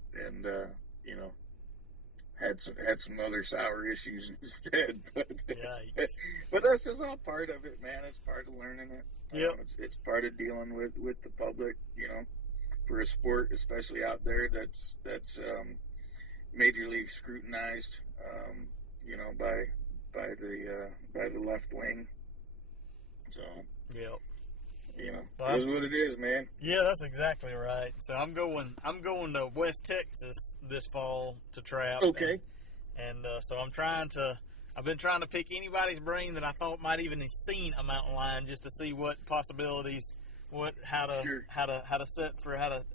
had some other sour issues instead. But that's just all part of it, man. It's part of learning it. Yep. It's part of dealing with the public, for a sport, especially out there that's major league scrutinized, by the left wing. So, yep. It is what it is, man. Yeah, that's exactly right. So I'm going to West Texas this fall to trap. Okay. And so I've been trying to pick anybody's brain that I thought might even have seen a mountain lion, just to see what possibilities, how to set for how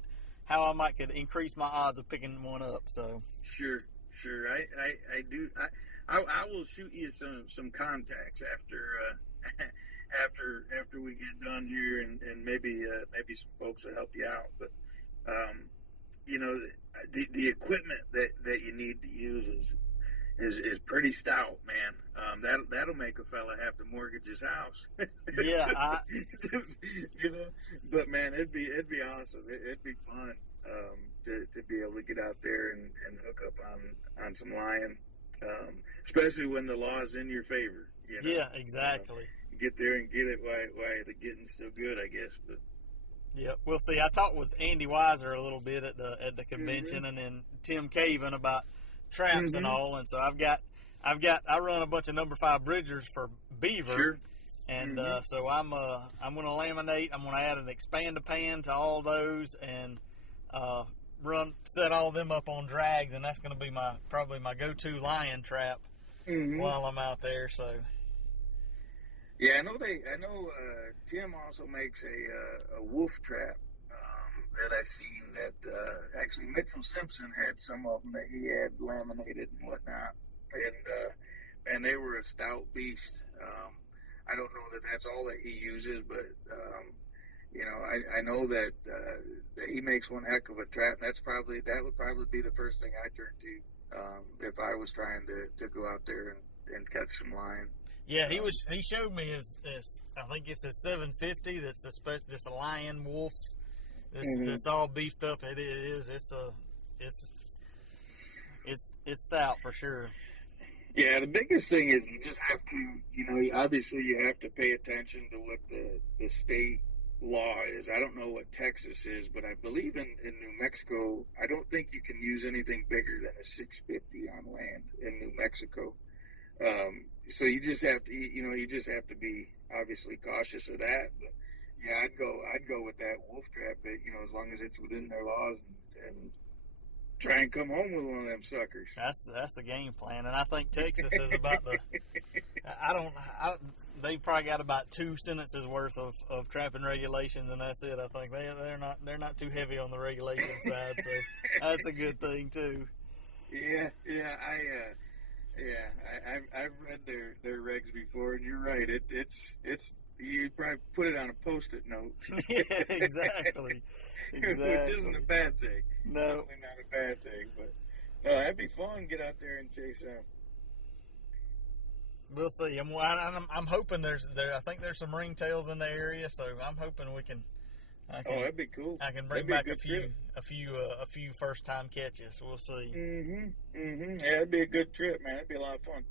I might could increase my odds of picking one up. So sure. I do. I will shoot you some contacts after we get done here, and maybe some folks will help you out. But the equipment that you need to use is pretty stout, man. That'll make a fella have to mortgage his house. Yeah, But man, it'd be awesome. It'd be fun to be able to get out there and hook up on some lion, especially when the law is in your favor. Yeah, exactly. Get there and get it while the getting's still good, I guess. But yeah, we'll see. I talked with Andy Weiser a little bit at the convention, and then Tim Caven about traps and all. And so I run a bunch of number 5 bridgers for beaver. Sure. And so I'm going to laminate. I'm going to add an expander-pan to all those, and set all them up on drags, and that's going to be probably my go-to lion trap while I'm out there. So. Yeah, I know. Tim also makes a wolf trap that I seen that actually Mitchell Simpson had some of them that he had laminated and whatnot, and they were a stout beast. I don't know that that's all that he uses, but I know that he makes one heck of a trap. And that would probably be the first thing I turn to if I was trying to go out there and catch some line. Yeah, he showed me his I think it's a 750. That's just a lion wolf. It's all beefed up. It is. It's stout for sure. Yeah, the biggest thing is you just have to, obviously you have to pay attention to what the state law is. I don't know what Texas is, but I believe in New Mexico, I don't think you can use anything bigger than a 650 on land in New Mexico. So you just have to be obviously cautious of that. But yeah, I'd go with that wolf trap bit, as long as it's within their laws and try and come home with one of them suckers. That's the game plan, and I think Texas is about they probably got about 2 sentences worth of trapping regulations, and that's it. I think they're not too heavy on the regulation side, so that's a good thing too. I've read their regs before, and you're right. It's you probably put it on a Post-it note. Yeah, exactly. Which isn't a bad thing. No, definitely not a bad thing. But no, that'd be fun. Get out there and chase them. We'll see. I'm hoping I think there's some ringtails in the area, so I'm hoping we can. That'd be cool. I can bring back a few first time catches. We'll see. Yeah, it'd be a good trip, man. It'd be a lot of fun.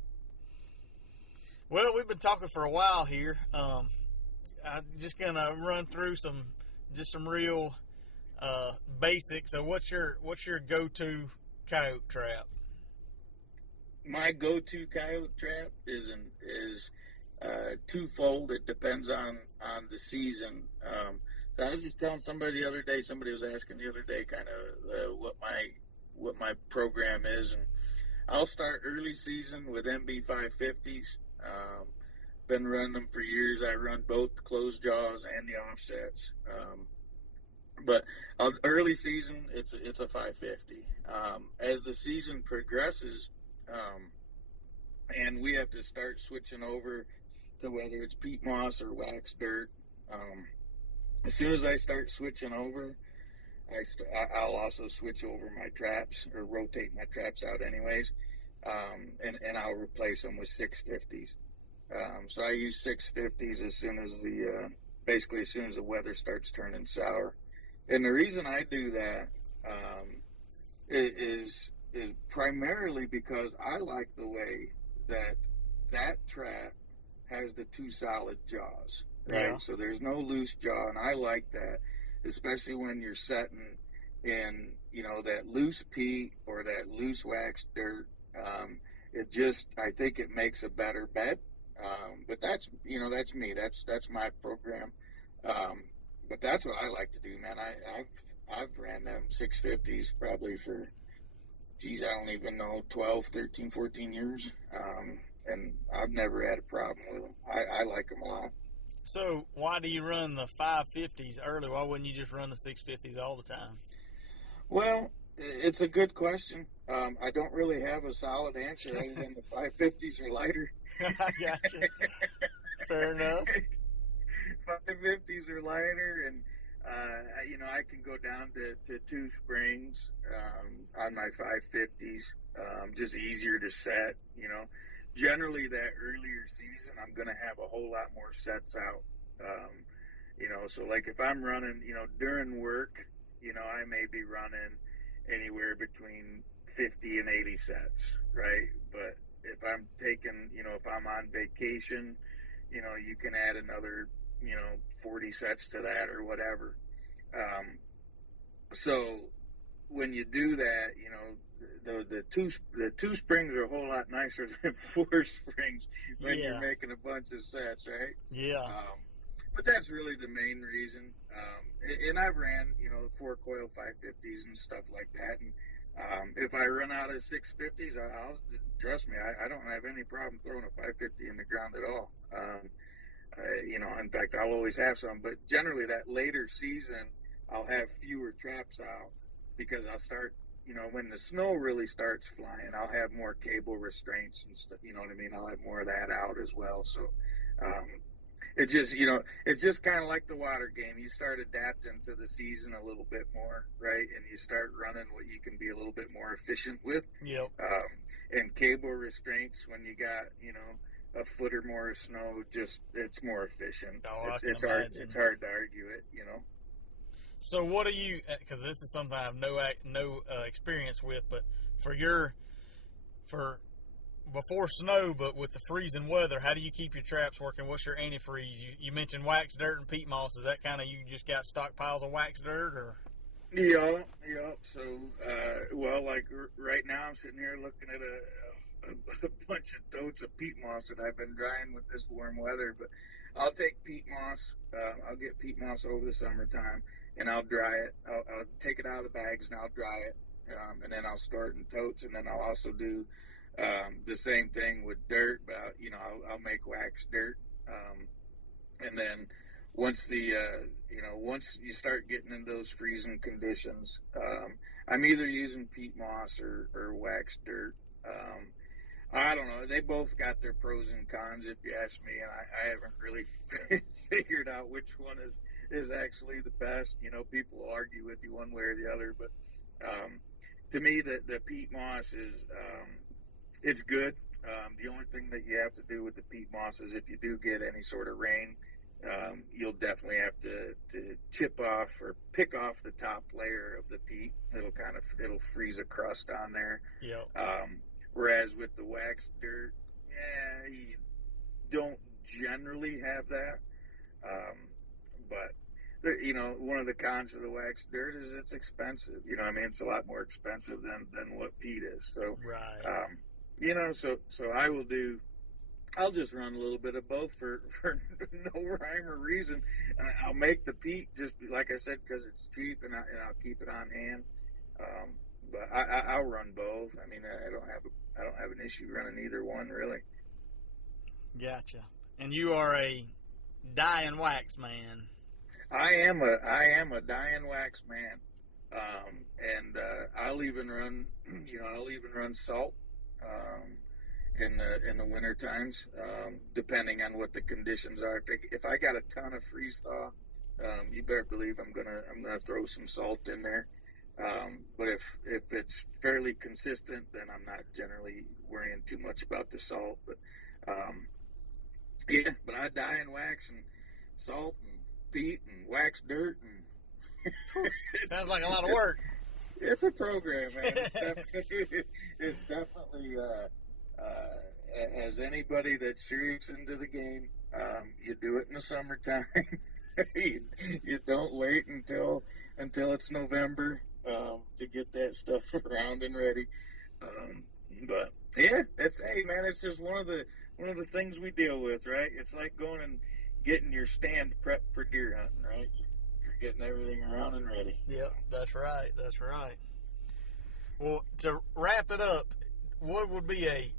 Well, we've been talking for a while here. I'm just gonna run through some real basics. So, what's your go-to coyote trap? My go-to coyote trap is twofold. It depends on the season. So I was just telling somebody the other day. Somebody was asking the other day, kind of what my program is, and I'll start early season with MB 550s. Been running them for years. I run both the closed jaws and the offsets. But early season, it's a 550. As the season progresses, and we have to start switching over to whether it's peat moss or wax dirt. As soon as I start switching over, I'll also switch over my traps or rotate my traps out anyways, and I'll replace them with 650s. So I use 650s as soon as the weather starts turning sour. And the reason I do that is primarily because I like the way that trap has the 2 solid jaws, right? Yeah. So there's no loose jaw, and I like that, especially when you're setting in, that loose peat or that loose wax dirt. I think it makes a better bed. But that's me. That's my program. But that's what I like to do, man. I've ran them 650s probably for, I don't even know, 12, 13, 14 years. And I've never had a problem with them. I like them a lot. So why do you run the 550s early? Why wouldn't you just run the 650s all the time? Well, it's a good question. I don't really have a solid answer other than the 550s are lighter. I gotcha. Fair enough. 550s are lighter, and I can go down to 2 springs on my 550s. Just easier to set. Generally that earlier season, I'm going to have a whole lot more sets out. So like if I'm running, during work, I may be running anywhere between 50 and 80 sets, right? But if I'm taking, if I'm on vacation, you can add another, 40 sets to that or whatever. So when you do that, the two springs are a whole lot nicer than 4 springs when you're making a bunch of sets, right? Yeah. But that's really the main reason. And I've ran, 4 coil 550s and stuff like that. And if I run out of 650s, I'll trust me, I don't have any problem throwing a 550 in the ground at all. In fact, I'll always have some. But generally, that later season, I'll have fewer traps out because I'll start, when the snow really starts flying, I'll have more cable restraints and stuff. You know what I mean? I'll have more of that out as well. So, it just, it's just kind of like the water game. You start adapting to the season a little bit more, right? And you start running what you can be a little bit more efficient with. Yep. And cable restraints when you got, a foot or more of snow, just it's more efficient. Oh, It's hard. It's hard to argue it. So what do you? Because this is something I have no experience with, but for before snow, but with the freezing weather, how do you keep your traps working? What's your antifreeze? You mentioned wax dirt and peat moss. Is that kind of, you just got stockpiles of wax dirt, or? Yeah. So, well, like right now, I'm sitting here looking at a bunch of totes of peat moss that I've been drying with this warm weather. But I'll take peat moss. I'll get peat moss over the summertime, and I'll dry it. I'll take it out of the bags and I'll dry it, and then I'll store it in totes. And then I'll also do the same thing with dirt. But I'll make wax dirt, and then once once you start getting in those freezing conditions, I'm either using peat moss or wax dirt. I don't know. They both got their pros and cons, if you ask me, and I haven't really figured out which one is actually the best. People will argue with you one way or the other, but to me, the peat moss is it's good. The only thing that you have to do with the peat moss is if you do get any sort of rain, you'll definitely have to chip off or pick off the top layer of the peat. It'll freeze a crust on there. Yeah. Whereas with the wax dirt, you don't generally have that. But one of the cons of the wax dirt is it's expensive. It's a lot more expensive than what peat is. So, right. So I'll just run a little bit of both for no rhyme or reason. I'll make the peat just like I said because it's cheap, and I'll keep it on hand. But I'll run both. I don't have an issue running either one really. Gotcha. And you are a dye and wax man. I am a dye and wax man. And I'll even run salt in the winter times, depending on what the conditions are. If I got a ton of freeze thaw, you better believe I'm gonna throw some salt in there. But if it's fairly consistent, then I'm not generally worrying too much about the salt. But but I dye and wax and salt and peat and wax dirt and sounds like a lot of work. It's a program, man. It's definitely as anybody that's serious into the game, you do it in the summertime. you don't wait until it's November to get that stuff around and ready. But yeah, it's just one of the things we deal with, right? It's like going and getting your stand prepped for deer hunting, right? You're getting everything around and ready. Yep, that's right. Well, to wrap it up, what would be a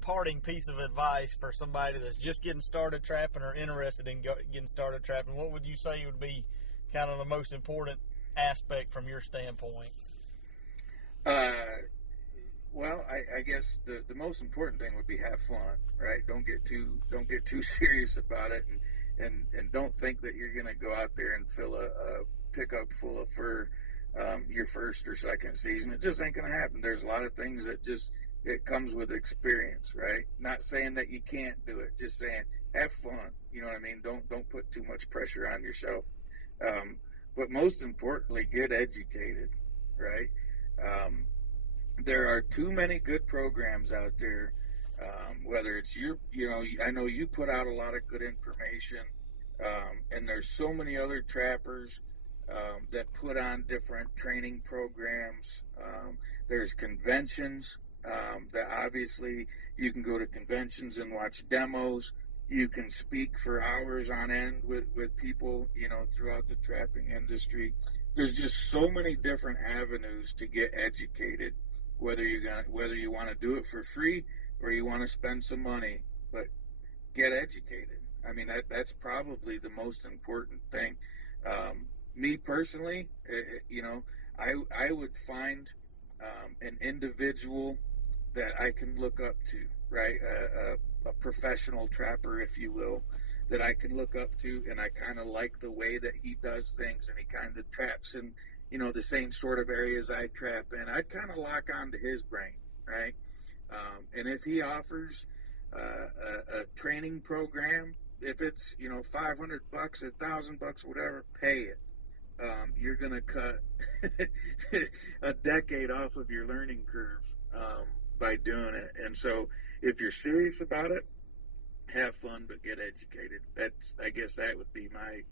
parting piece of advice for somebody that's just getting started trapping or interested in getting started trapping? What would you say would be kind of the most important aspect from your standpoint? Well, I guess the most important thing would be have fun, right? Don't get too serious about it, and don't think that you're going to go out there and fill a pickup full of fur your first or second season. It just ain't going to happen. There's a lot of things that it comes with experience, right? Not saying that you can't do it, just saying have fun. You know what I mean? Don't put too much pressure on yourself. But most importantly, get educated, right? There are too many good programs out there. Whether it's I know you put out a lot of good information, and there's so many other trappers that put on different training programs. There's conventions that obviously you can go to conventions and watch demos. You can speak for hours on end with people, throughout the trapping industry. There's just so many different avenues to get educated, whether you want to do it for free or you want to spend some money, but get educated. That's probably the most important thing. me personally, I would find an individual that I can look up to, right? A professional trapper, if you will, that I can look up to, and I kind of like the way that he does things, and he kind of traps in, the same sort of areas I trap in. I'd kind of lock onto his brain, right? And if he offers a training program, if it's $500, $1,000, whatever, pay it. You're gonna cut a decade off of your learning curve by doing it. And so, if you're serious about it, have fun, but get educated. I guess that would be my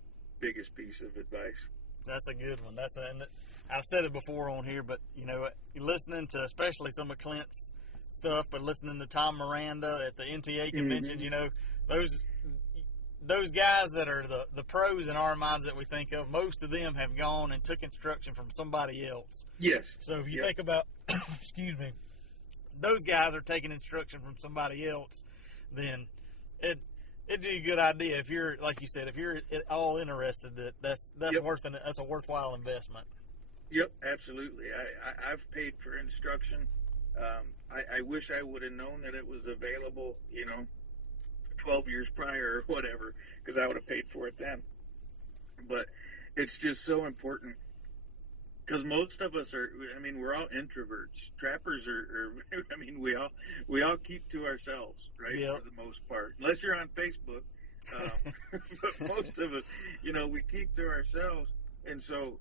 biggest piece of advice. That's a good one. And I've said it before on here, but listening to especially some of Clint's stuff, but listening to Tom Miranda at the NTA conventions, those guys that are the pros in our minds that we think of, most of them have gone and took instruction from somebody else. Yes. So if you think about, excuse me, those guys are taking instruction from somebody else, then it'd be a good idea if you're, like you said, if you're at all interested, that's a worthwhile investment. Yep, absolutely. I've paid for instruction. I wish I would have known that it was available, 12 years prior or whatever, because I would have paid for it then. But it's just so important, because most of us we're all introverts. Trappers we all keep to ourselves, right? Yep. For the most part, unless you're on Facebook. But most of us, we keep to ourselves. And so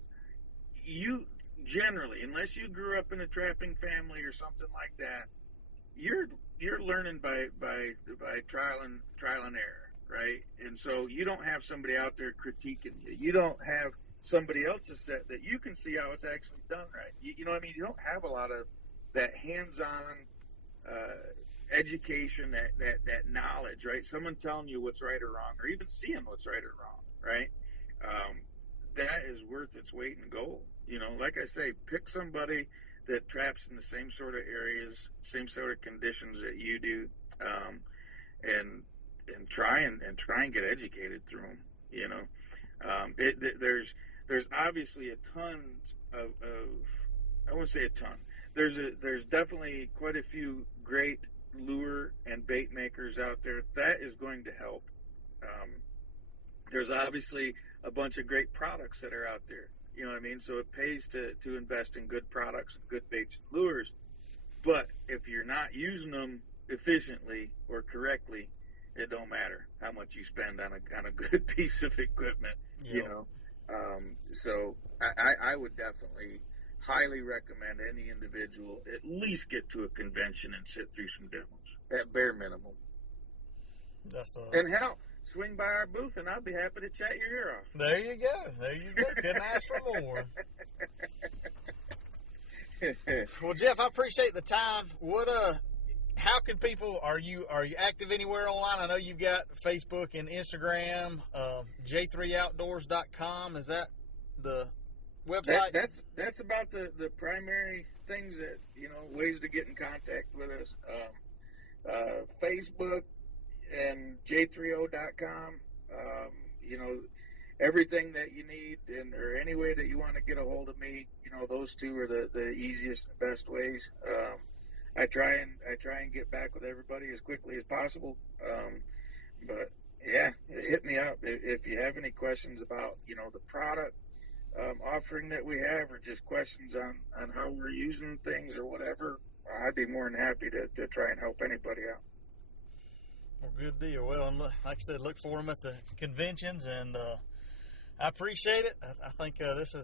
you generally, unless you grew up in a trapping family or something like that, you're learning by trial and error, right? And so you don't have somebody out there critiquing you. You don't have somebody else's set that you can see how it's actually done right. You know what I mean? You don't have a lot of that hands-on education, that knowledge, right? Someone telling you what's right or wrong, or even seeing what's right or wrong, right? That is worth its weight in gold. Like I say, pick somebody that traps in the same sort of areas, same sort of conditions that you do, and try and get educated through them. There's obviously a ton of I won't say a ton. There's definitely quite a few great lure and bait makers out there. That is going to help. There's obviously a bunch of great products that are out there. You know what I mean? So it pays to invest in good products and good baits and lures. But if you're not using them efficiently or correctly, it don't matter how much you spend on a good piece of equipment. Yep. So I would definitely highly recommend any individual at least get to a convention and sit through some demos at bare minimum. And hell, swing by our booth and I'll be happy to chat your ear off. There you go. Couldn't ask for more. Well, Jeff, I appreciate the time. How can people, are you active anywhere online? I know you've got Facebook and Instagram, j3outdoors.com. Is that the website? That's about the primary things that, ways to get in contact with us. Facebook and j3o.com, everything that you need, or any way that you want to get a hold of me, those two are the easiest and best ways. I try and get back with everybody as quickly as possible. But yeah, hit me up if you have any questions about, the product offering that we have, or just questions on how we're using things or whatever. I'd be more than happy to try and help anybody out. Well, good deal. Well, and like I said, look for them at the conventions, and I appreciate it. I think this is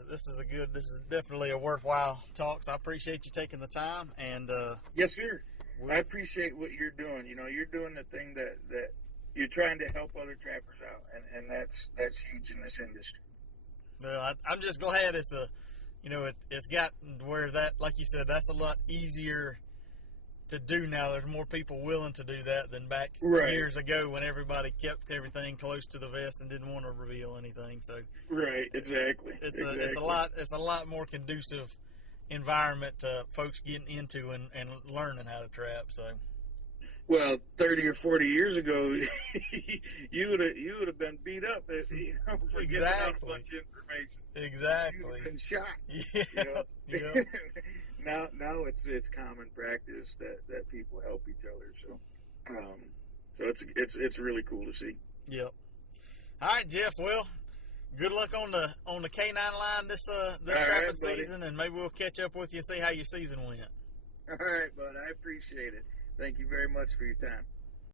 definitely a worthwhile talk. So I appreciate you taking the time. And yes, sir. I appreciate what you're doing. You're doing the thing that you're trying to help other trappers out, and that's huge in this industry. Well, I'm just glad it's it's gotten where that, like you said, that's a lot easier to do now. There's more people willing to do that than back years ago when everybody kept everything close to the vest and didn't want to reveal anything. So right, exactly. It's a lot more conducive environment to folks getting into and learning how to trap. So Well, 30 or 40 years ago, you would have been beat up, for giving out a bunch of information. Exactly. You would have been shot. Yeah. Yeah. Now it's common practice that people help each other. So it's really cool to see. Yep. All right, Jeff. Well, good luck on the K9 line this trapping season, and maybe we'll catch up with you and see how your season went. All right, bud. I appreciate it. Thank you very much for your time.